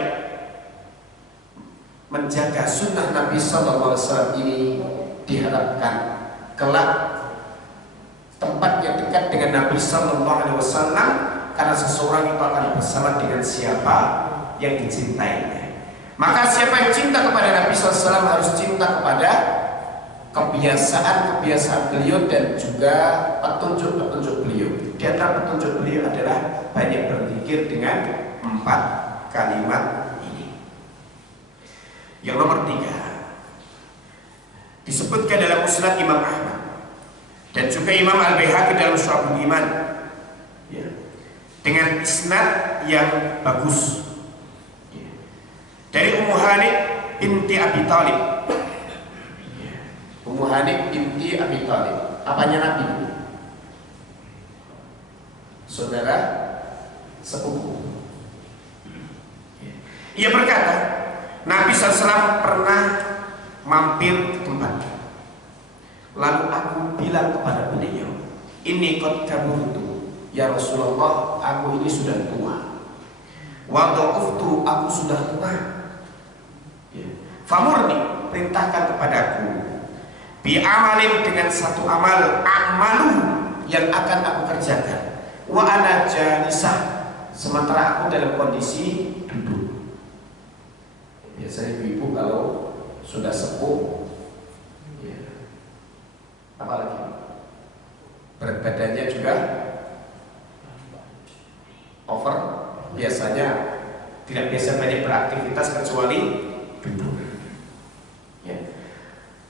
menjaga sunnah Nabi Sallallahu Alaihi Wasallam ini diharapkan kelak tempatnya dekat dengan Nabi Sallallahu Alaihi Wasallam, karena seseorang itu akan bersama dengan siapa yang dicintainya. Maka siapa yang cinta kepada Nabi Sallallahu Alaihi Wasallam harus cinta kepada kebiasaan beliau dan juga petunjuk beliau. Di antara petunjuk beliau adalah banyak berzikir dengan 4 kalimat ini. Yang nomor 3 disebutkan dalam Musnad Imam Ahmad dan juga Imam Al-Baihaqi dalam Syu'abul Iman, ya, dengan isnad yang bagus, ya, dari Ummu Hani binti Abi Thalib. Ummu Hani binti Abi Thalib, apanya Nabi? Saudara sepupu. Ia berkata, Nabi SAW pernah mampir ke tempat. Lalu aku bilang kepada beliau, ini qad kaburtu, ya Rasulullah, aku ini sudah tua. Wa dha'uftu, aku sudah tua. Ya. Famurni, perintahkan kepadaku, bi amalin, dengan satu amal, amalu yang akan aku kerjakan. Wa ana jalisah, sementara aku dalam kondisi duduk. Biasanya ibu kalau sudah sepuh, ya, apalagi berat badannya juga over, biasanya tidak biasa banyak beraktivitas kecuali duduk, ya.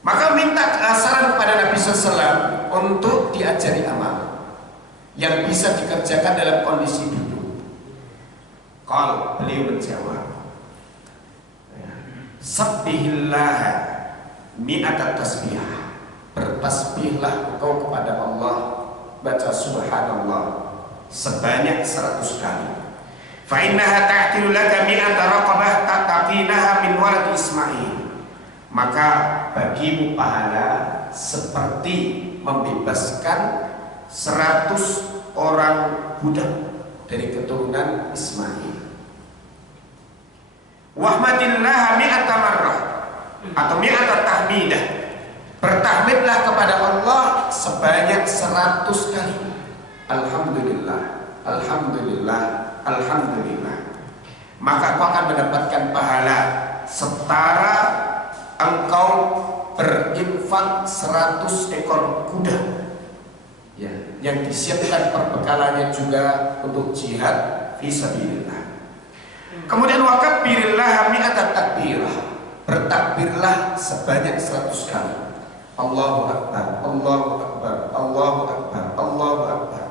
Maka minta saran kepada Nabi SAW untuk diajari amal. yang bisa dikerjakan dalam kondisi duduk. Kalau beliau menjawab, sabbihillah mi'ata tasbihah, bertasbihlah engkau kepada Allah, baca subhanallah sebanyak 100 kali. Fa innaha ta'tilu laka mi'ata raqabah taqinaha min walad Ismail. Maka bagimu pahala seperti membebaskan 100 orang budak dari keturunan Ismail. Wahmadillah mi'ata marrah atau mi'ata tahmidah, bertahmidlah kepada Allah sebanyak 100 kali. Alhamdulillah, alhamdulillah, alhamdulillah. Maka kau akan mendapatkan pahala setara engkau berinfak 100 ekor kuda, ya, yang disiapkan perbekalannya juga untuk jihad fisabilillah. Kemudian wakabbirillah mi'ata takbirah, bertakbirlah sebanyak 100 kali. Allahu akbar, Allahu akbar, Allahu akbar, Allahu akbar.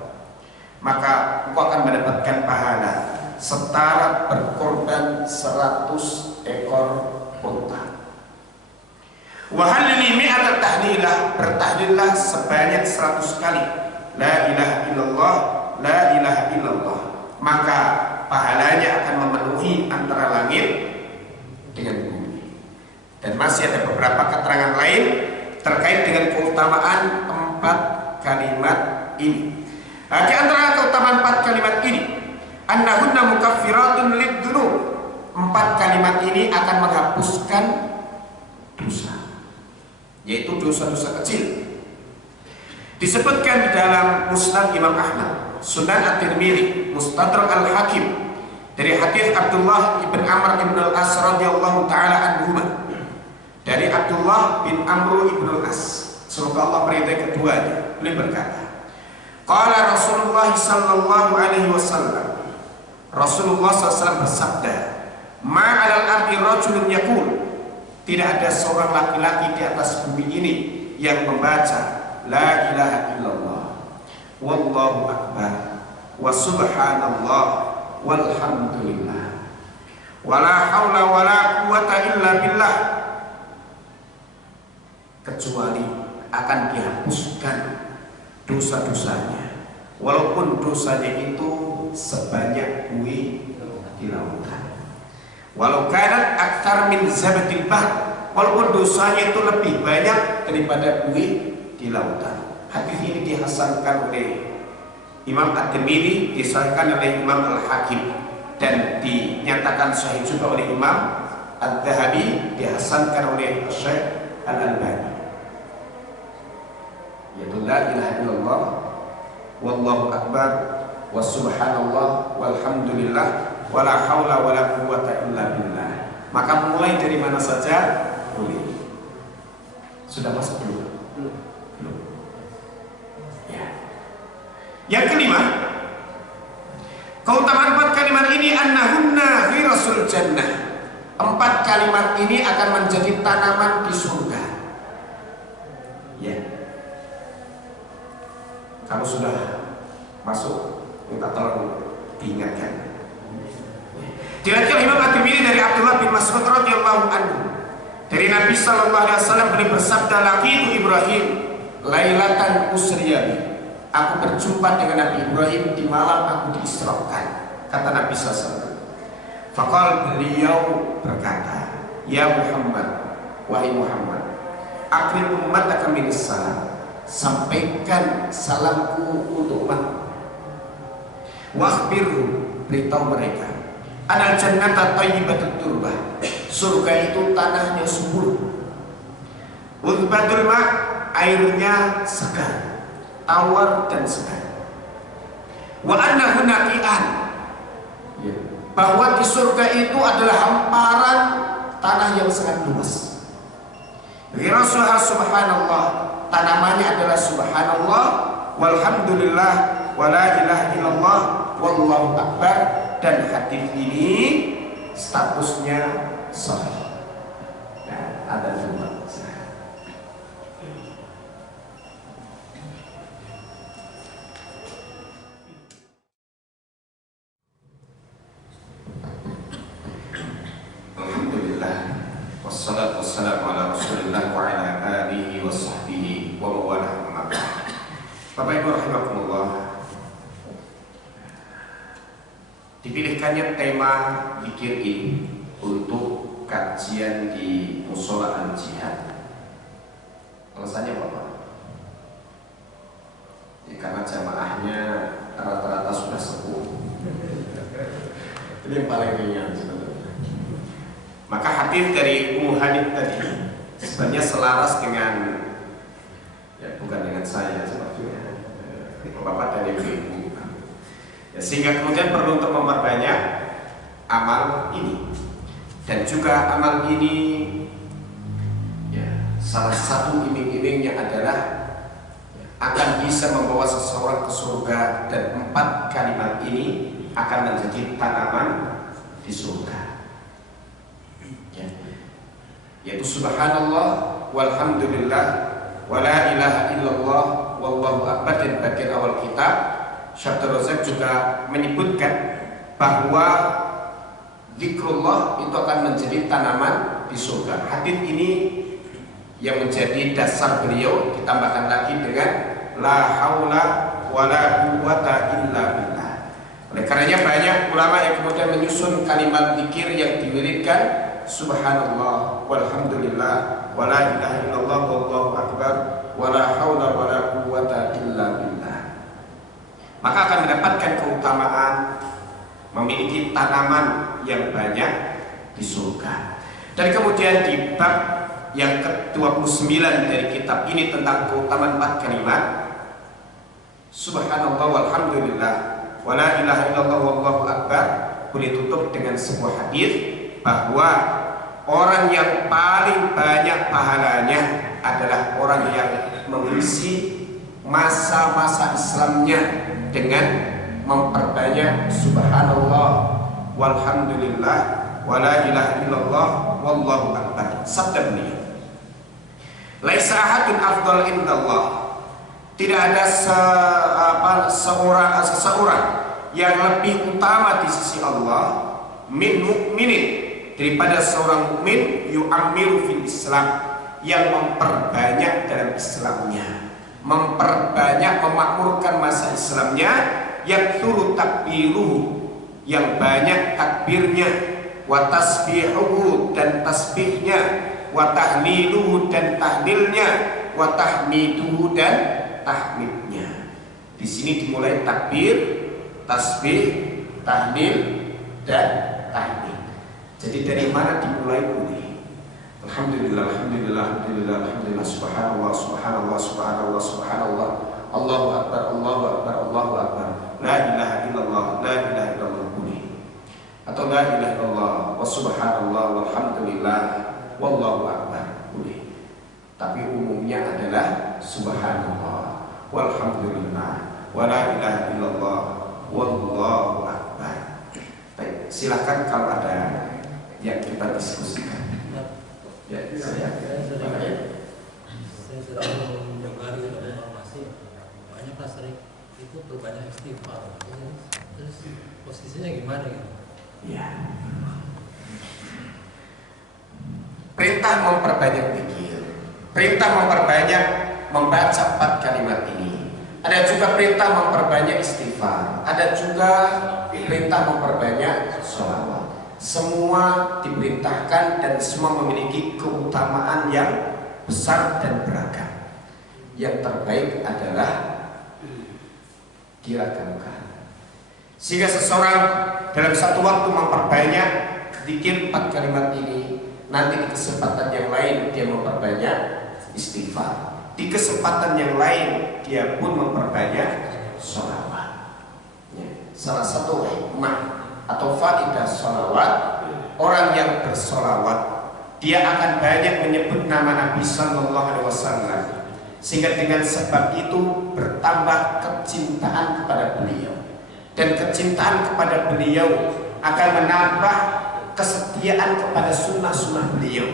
Maka engkau akan mendapatkan pahala setara berkorban 100 ekor unta. Wahallili mi'ata tahlilah, bertahlillah sebanyak 100 kali. La ilaha illallah, la ilaha illallah. Maka pahalanya akan memenuhi antara langit dengan bumi. Dan masih ada beberapa keterangan lain terkait dengan keutamaan 4 kalimat ini. Di antara keutamaan 4 kalimat ini, annahunna mukaffiratun lidzunub. 4 kalimat ini akan menghapuskan dosa, yaitu dosa-dosa kecil. Disebutkan di dalam Musnad Imam Ahmad, Sunan At-Tirmidzi, Mustadrak Al-Hakim dari hadis Abdullah bin Amr bin Al-As radhiyallahu taala anhu, dari Abdullah bin Amr bin Al-As, semoga Allah meridai keduanya, beliau berkata, qala Rasulullah sallallahu alaihi wasallam, Rasulullah SAW bersabda, ma'alal ardi rajulun yaqul, tidak ada seorang laki-laki di atas bumi ini yang membaca la ilaha illallah wallahu akbar wa subhanallah walhamdulillah wala haula wala quwata illa billah, kecuali akan dihapuskan dosa-dosanya, walaupun dosanya itu sebanyak buih di lautan. Walau kanat aktsar min zabadil bahr, walaupun dosanya itu lebih banyak daripada buih di lautan. Hadis ini dihasankan oleh Imam At-Tirmidzi, disahkan oleh Imam Al-Hakim, dan dinyatakan sahih juga oleh Imam Adz-Dzahabi, dihasankan oleh Syekh Al-Albani. Yaitu la ilaha illallah wallahu akbar wa subhanallah walhamdulillah wala haula wala quwwata illa billah. Maka mulai dari mana saja boleh. Sudah masuk belum? Belum. Ya. Yang kelima, keutamaan 4 kalimat ini annahunna fi rasul jannah. 4 kalimat ini akan menjadi tanaman di surga. Ya. Kalau sudah masuk, minta tolong diingatkan. Diriwayatkan Imam At-Tirmidzi dari Abdullah bin Mas'ud radhiyallahu anhu, dari Nabi sallallahu alaihi wasallam beliau bersabda, laqitu Ibrahim lailatan usriya, aku berjumpa dengan Nabi Ibrahim di malam aku diisrakan. Kata Nabi sallallahu alaihi wasallam, faqal, beliau berkata, ya Muhammad, wahai Muhammad, akrim ummataka min salam, sampaikan salamku untuk umat. Wakhbirhu, beritahu mereka, anal jannata thayyibatut turbah, surga itu tanahnya subur. Udbatul ma, airnya segar, tawar dan segar. Wa annahu naqi'an, bahwa di surga itu adalah hamparan tanah yang sangat luas. Ghirasuha subhanallah, tanamannya adalah subhanallah walhamdulillah wala ilaha illallah wallahu akbar, dan hadis ini statusnya sahih. Nah, ada dua. dipilihkannya tema zikir ini untuk kajian di Mushola Al-Jihad. Alasannya apa Pak? Ya, karena jamaahnya rata-rata sudah sepuh. Ini yang paling ringan sebenarnya. Maka hadis dari Ummu Hanif tadi sebenarnya selaras dengan, ya bukan dengan saya sebetulnya, bapak dan ibu. Ya, sehingga kemudian perlu untuk memperbanyak amal ini. Dan juga amal ini, ya, salah satu iming-imingnya adalah akan bisa membawa seseorang ke surga, dan 4 kalimat ini akan menjadi tanaman di surga. Ya. Yaitu subhanallah walhamdulillah wala ilaha illallah wallahu akbar. Dan bagian awal kitab Syekh Abdul Razak juga menyebutkan bahwa zikrullah itu akan menjadi tanaman di surga. Hadis ini yang menjadi dasar beliau ditambahkan lagi dengan la haula wala quwwata illa billah. Oleh karenanya banyak ulama yang kemudian menyusun kalimat zikir yang diwiridkan subhanallah walhamdulillah wala ilaha illallah wallahu akbar wala haula wala quwwata illa billah. Maka akan mendapatkan keutamaan memiliki tanaman yang banyak di surga. Dan kemudian di bab yang ke-29 dari kitab ini tentang keutamaan 4 kalimat subhanallah walhamdulillah wala ilaha illallah wallahu akbar, boleh tutup dengan sebuah hadis bahwa orang yang paling banyak pahalanya adalah orang yang mengisi masa-masa Islamnya dengan memperbanyak subhanallah walhamdulillah wala ilaha illallah wallahu akbar. Sabda beliau, laisa ahadun afdal indallah, tidak ada seseorang yang lebih utama di sisi Allah min mukminin, daripada seorang mukmin yu'ammiru fil Islam, yang memperbanyak dalam Islamnya, memperbanyak memakmurkan masa Islamnya, yang turut takbiruhu, yang banyak takbirnya, wa tasbihuhu, dan tasbihnya, wa tahliluhu, dan tahlilnya, wa tahmiduhu, dan tahmidnya. Di sini dimulai takbir, tasbih, tahlil, dan tahmid. Jadi dari mana dimulai ini? Alhamdulillah, alhamdulillah, alhamdulillah, alhamdulillah, subhanallah, subhanallah, subhanallah, subhanallah, Allahu akbar, Allahu akbar, Allahu akbar, la ilaha illallah, la ilaha illallah, atau la ilaha illallah wa subhanallah walhamdulillah wallahu akbar, boleh. Tapi umumnya adalah subhanallah walhamdulillah wa la ilaha illallah wallahu akbar. Baik, silakan kalau ada yang kita diskusikan. Ya, saya sudah mendengar informasi banyak sering itu berbanyak istighfar. Terus posisinya gimana gitu? Ya. Perintah memperbanyak zikir, perintah memperbanyak membaca 4 kalimat ini. Ada juga perintah memperbanyak istighfar, ada juga perintah memperbanyak sholawat. Semua diperintahkan dan semua memiliki keutamaan yang besar dan beragam. Yang terbaik adalah diragamkan, sehingga seseorang dalam satu waktu memperbanyak zikir 4 kalimat ini. Nanti di kesempatan yang lain dia memperbanyak istighfar, di kesempatan yang lain dia pun memperbanyak sholawat. Salah satu hikmah atau faidah sholawat, orang yang bersolawat dia akan banyak menyebut nama Nabi Sallallahu Alaihi Wasallam, sehingga dengan sebab itu bertambah kecintaan kepada beliau, dan kecintaan kepada beliau akan menambah kesetiaan kepada sunnah-sunnah beliau,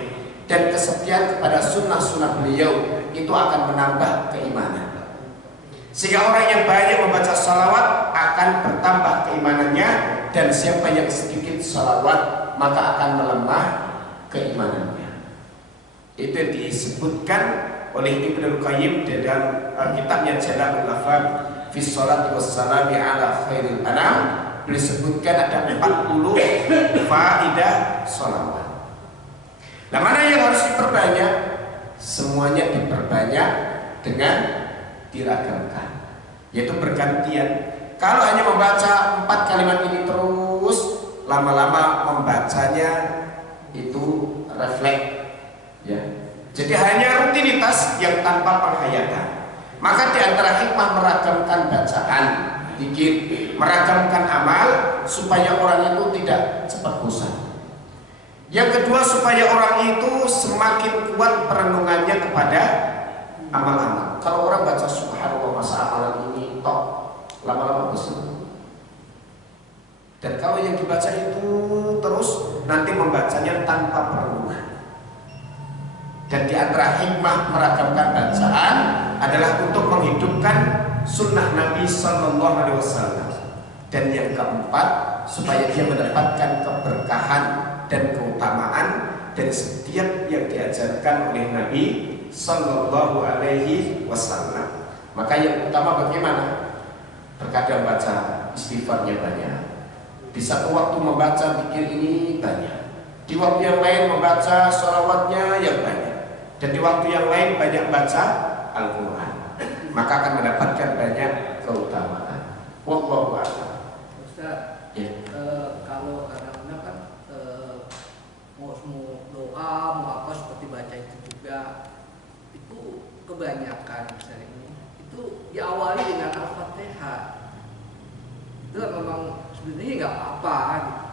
dan kesetiaan kepada sunnah-sunnah beliau itu akan menambah keimanan. Sehingga orang yang banyak membaca salawat akan bertambah keimanannya, dan siapa yang sedikit salawat maka akan melemah keimanannya. Itu disebutkan oleh Ibnu Qayyim dalam kitabnya Jala'ul Afam fi Sholati Wassalami ala Khairil Anam, beliau sebutkan ada 40 faidah sholawat. Nah, mana yang harus diperbanyak? Semuanya diperbanyak dengan diragamkan, yaitu bergantian. Kalau hanya membaca 4 kalimat ini terus, lama-lama membacanya itu refleks, ya. Jadi hanya rutinitas yang tanpa penghayatan. Maka di antara hikmah meragamkan bacaan, zikir, meragamkan amal supaya orang itu tidak cepat bosan. Yang kedua, supaya orang itu semakin kuat perenungannya kepada amal-amal. Kalau orang baca subhanallah masa amalan ini tok, lama-lama bosan. Dan kalau yang dibaca itu terus, nanti membacanya tanpa perenungan. Dan di antara hikmah meragamkan bacaan adalah untuk menghidupkan sunnah Nabi Sallallahu Alaihi Wasallam. Dan yang keempat, supaya dia mendapatkan keberkahan dan keutamaan dari setiap yang diajarkan oleh Nabi Sallallahu Alaihi Wasallam. Maka yang utama bagaimana? Terkadang baca istighfarnya banyak, di satu waktu membaca zikir ini banyak, di waktu yang lain membaca sholawatnya yang banyak, dan di waktu yang lain banyak baca Al-Quran, maka akan mendapatkan banyak keutamaan. Wallahu a'lam. Ustaz, Ya. kalau kadang-kadang kan mau doa, mau apa seperti baca itu juga, itu kebanyakan misalnya ini, itu diawali dengan Al-Fatihah. Itu memang sebenarnya nggak apa-apa, gitu.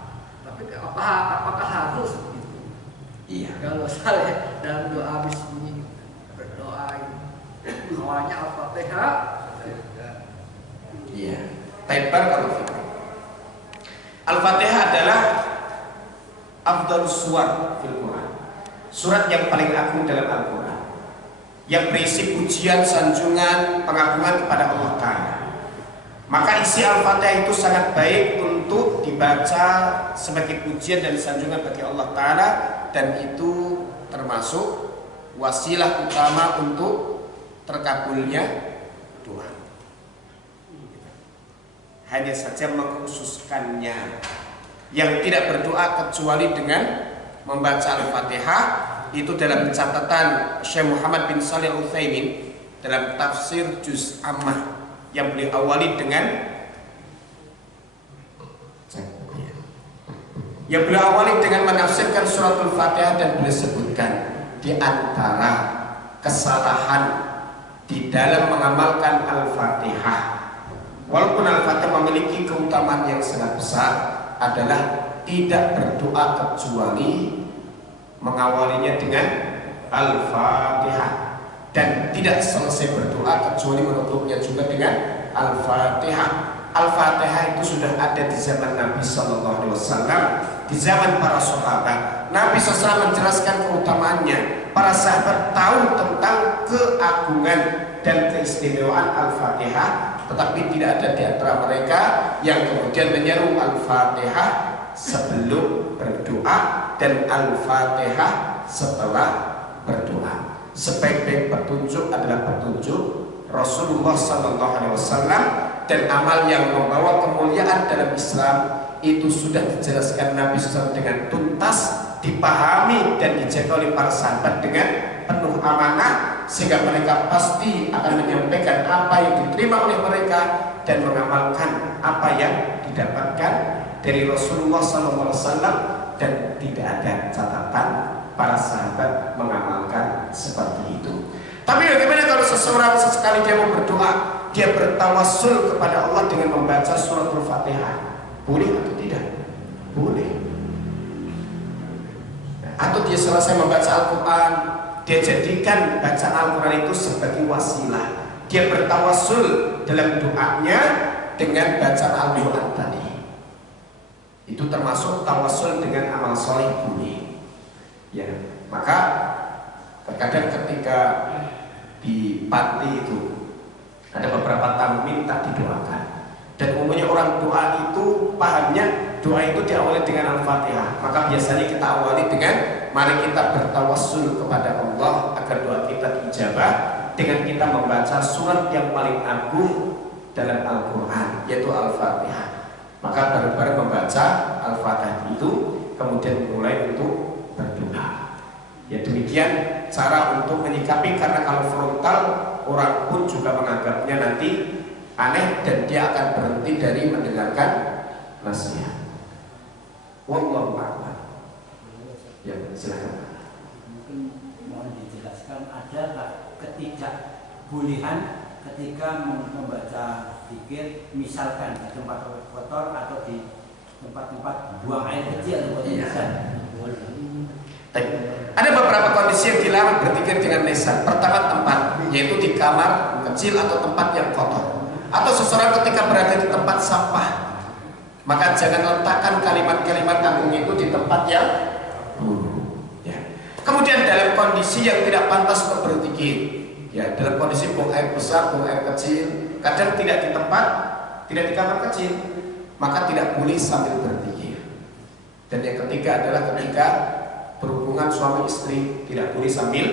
Tapi apakah harus gitu? Iya. Kalau saya dalam doa habis bunyi berdoa gitu, awalnya Al-Fatihah, Iya. Taibar kalau kita. Al-Fatihah adalah afdhalus suwar fil Quran. Surat yang paling agung dalam Al-Quran, yang berisi pujian, sanjungan, pengagungan kepada Allah Ta'ala. Maka isi Al-Fatihah itu sangat baik untuk dibaca sebagai pujian dan sanjungan bagi Allah Ta'ala, dan itu termasuk wasilah utama untuk terkabulnya doa. Hanya saja mengkhususkannya, yang tidak berdoa kecuali dengan membaca Al-Fatihah, itu dalam catatan Syekh Muhammad bin Shalih Al-Utsaimin dalam tafsir Juz Ammah, yang beliau awali dengan menafsirkan surat Al-Fatihah, dan beliau sebutkan di antara kesalahan di dalam mengamalkan Al-Fatihah, walaupun Al-Fatihah memiliki keutamaan yang sangat besar, adalah tidak berdoa kecuali mengawalinya dengan Al-Fatihah, dan tidak selesai berdoa kecuali menutupnya juga dengan Al-Fatihah. Al-Fatihah itu sudah ada di zaman Nabi Sallallahu Alaihi Wasallam, di zaman para sahabat. Nabi SAW menjelaskan keutamaannya. Para sahabat tahu tentang keagungan dan keistimewaan Al-Fatihah, tetapi tidak ada di antara mereka yang kemudian menyeru Al-Fatihah sebelum berdoa dan Al-Fatihah setelah berdoa. Sebaik-baik petunjuk adalah petunjuk Rasulullah Sallallahu Alaihi Wasallam, dan amal yang membawa kemuliaan dalam Islam itu sudah dijelaskan Nabi SAW dengan tuntas, dipahami dan dijaga oleh para sahabat dengan penuh amanah, sehingga mereka pasti akan menyampaikan apa yang diterima oleh mereka dan mengamalkan apa yang didapatkan dari Rasulullah SAW, dan tidak ada catatan para sahabat mengamalkan seperti itu. Tapi bagaimana kalau seseorang sesekali dia mau berdoa, dia bertawassul kepada Allah dengan membaca surat Al-Fatihah, boleh atau tidak? Boleh. Atau dia selesai membaca Al-Quran, dia jadikan bacaan Al-Quran itu sebagai wasilah, dia bertawassul dalam doanya dengan bacaan Al-Quran tadi. Itu termasuk tawassul dengan amal soleh boleh. Ya, maka terkadang ketika di panti itu ada beberapa tamu minta didoakan, dan umumnya orang doa itu pahamnya doa itu diawali dengan Al-Fatihah. Maka biasanya kita awali dengan mari kita bertawassul kepada Allah agar doa kita dijabah dengan kita membaca surat yang paling agung dalam Al-Quran, yaitu Al-Fatihah. Maka bareng-bareng membaca Al-Fatihah itu, kemudian mulai untuk berdoa. Ya demikian cara untuk menyikapi, karena kalau frontal orang pun juga menganggapnya nanti aneh dan dia akan berhenti dari mendengarkan nasihat. Wallahu a'lam. Ya, silakan. Mungkin mohon dijelaskan, ada nggak ketidakbolehan ketika membaca zikir, misalkan di tempat kotor atau di tempat-tempat buang air kecil atau lisan. Ada beberapa kondisi yang dilarang berzikir dengan lisan. Pertama tempat, yaitu di kamar kecil atau tempat yang kotor, atau seseorang ketika berada di tempat sampah, maka jangan letakkan kalimat-kalimat agung itu di tempat yang buruk. Ya. Kemudian dalam kondisi yang tidak pantas untuk berzikir, ya dalam kondisi buang air besar, buang air kecil, kadang tidak di tempat, tidak di kamar kecil, maka tidak boleh sambil berzikir. Dan yang ketiga adalah ketika berhubungan suami istri, tidak boleh sambil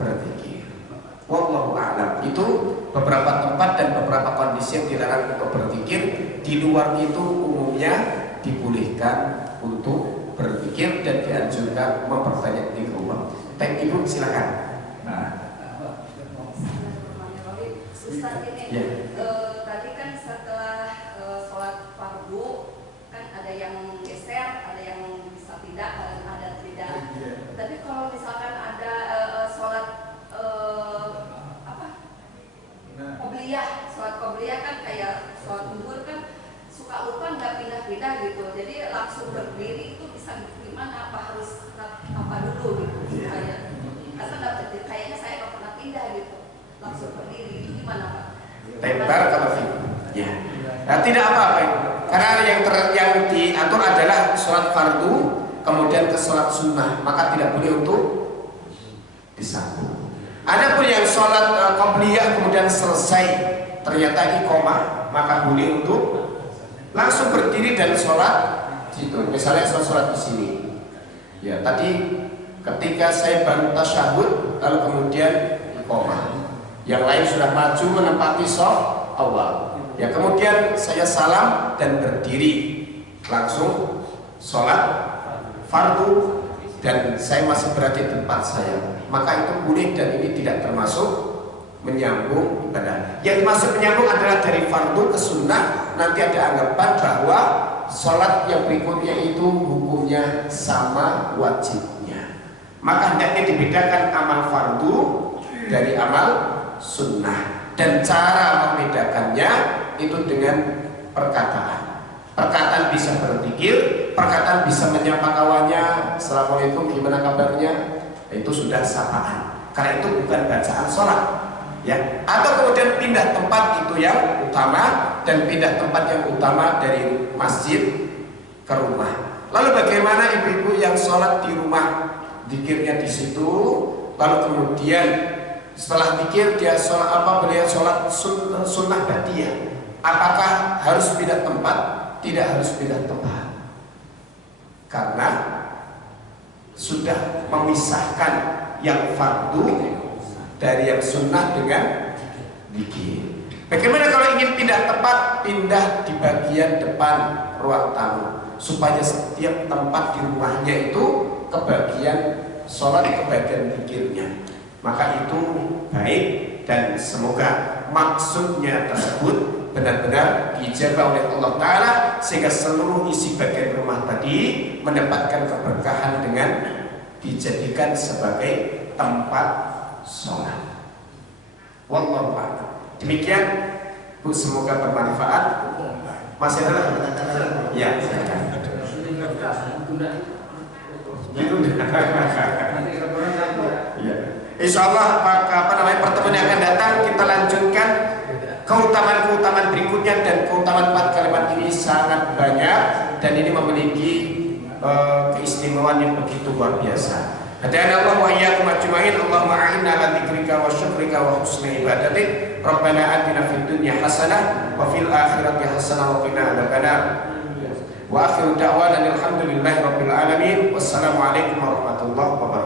berzikir. Wallahu a'lam. Itu beberapa tempat dan beberapa kondisi yang dilarang untuk berzikir. Di luar itu umumnya dibolehkan untuk berzikir dan dianjurkan memperbanyak zikrullah. Thank you, silakan. Ustaz ini, Ya. tadi kan setelah sholat fardu kan ada yang geser, ada yang bisa tidak, ada tidak. Tapi kalau misalkan ada sholat qobliyah, sholat qobliyah kan kayak sholat zuhur kan suka lupa nggak pindah-pindah gitu. Jadi langsung berdiri itu bisa gimana? Apa harus apa dulu gitu? Supaya karena nggak, kayaknya saya nggak pernah pindah gitu. Langsung berdiri itu gimana Pak? Tembar kalau ya. Nah, tidak apa-apa. Karena yang diatur adalah sholat fardu kemudian ke sholat sunnah, maka tidak boleh untuk disambung. Adapun yang sholat qobliyah kemudian selesai ternyata iqomah, maka boleh untuk langsung berdiri dan sholat situ. Misalnya sholat di sini. Ya tadi ketika saya baru tasyahud lalu kemudian iqomah, yang lain sudah maju menempati shaf awal. Ya kemudian saya salam dan berdiri langsung sholat fardu dan saya masih berada di tempat saya, maka itu boleh dan ini tidak termasuk menyambung ibadah. Yang masuk menyambung adalah dari fardu ke sunnah. Nanti ada anggapan bahwa sholat yang berikutnya itu hukumnya sama wajibnya, maka hendaknya dibedakan amal fardu dari amal sunnah. Dan cara membedakannya itu dengan perkataan. Perkataan bisa berzikir, perkataan bisa menyapa kawannya, assalamualaikum gimana kabarnya, itu sudah sapaan. Karena itu bukan bacaan sholat, ya. Atau kemudian pindah tempat itu yang utama, dan pindah tempat yang utama dari masjid ke rumah. Lalu bagaimana ibu-ibu yang sholat di rumah, zikirnya di situ, lalu kemudian setelah zikir dia sholat apa? Beliau sholat sunnah ba'diyah. Apakah harus pindah tempat? Tidak harus pindah tempat, karena sudah memisahkan yang fardu dari yang sunnah dengan zikir. Bagaimana kalau ingin pindah tempat? Pindah di bagian depan ruang tamu, supaya setiap tempat di rumahnya itu kebagian sholat, kebagian zikirnya. Maka itu baik dan semoga maksudnya tersebut benar-benar dijaga oleh Allah Ta'ala, sehingga seluruh isi bagian rumah tadi mendapatkan keberkahan dengan dijadikan sebagai tempat sholat. Wallahu a'lam. Demikian Bu, semoga bermanfaat. Masih ada? Ya. Insya Allah pertemuan yang akan datang kita lanjutkan keutamaan-keutamaan berikutnya, dan keutamaan 4 kalimat ini sangat banyak dan ini memiliki keistimewaan yang begitu luar biasa. Hadana Allah wa iyyakum ajma'in. Allahumma a'inna ala dzikrika wa syukrika wa husni ibadatik. Rabbana atina fid dunya hasanah wa fil akhirati hasanah wa qina adzabannar. Wa akhiru da'wana alhamdulillahi rabbil alamin. Wassalamu alaikum warahmatullahi wabarakatuh.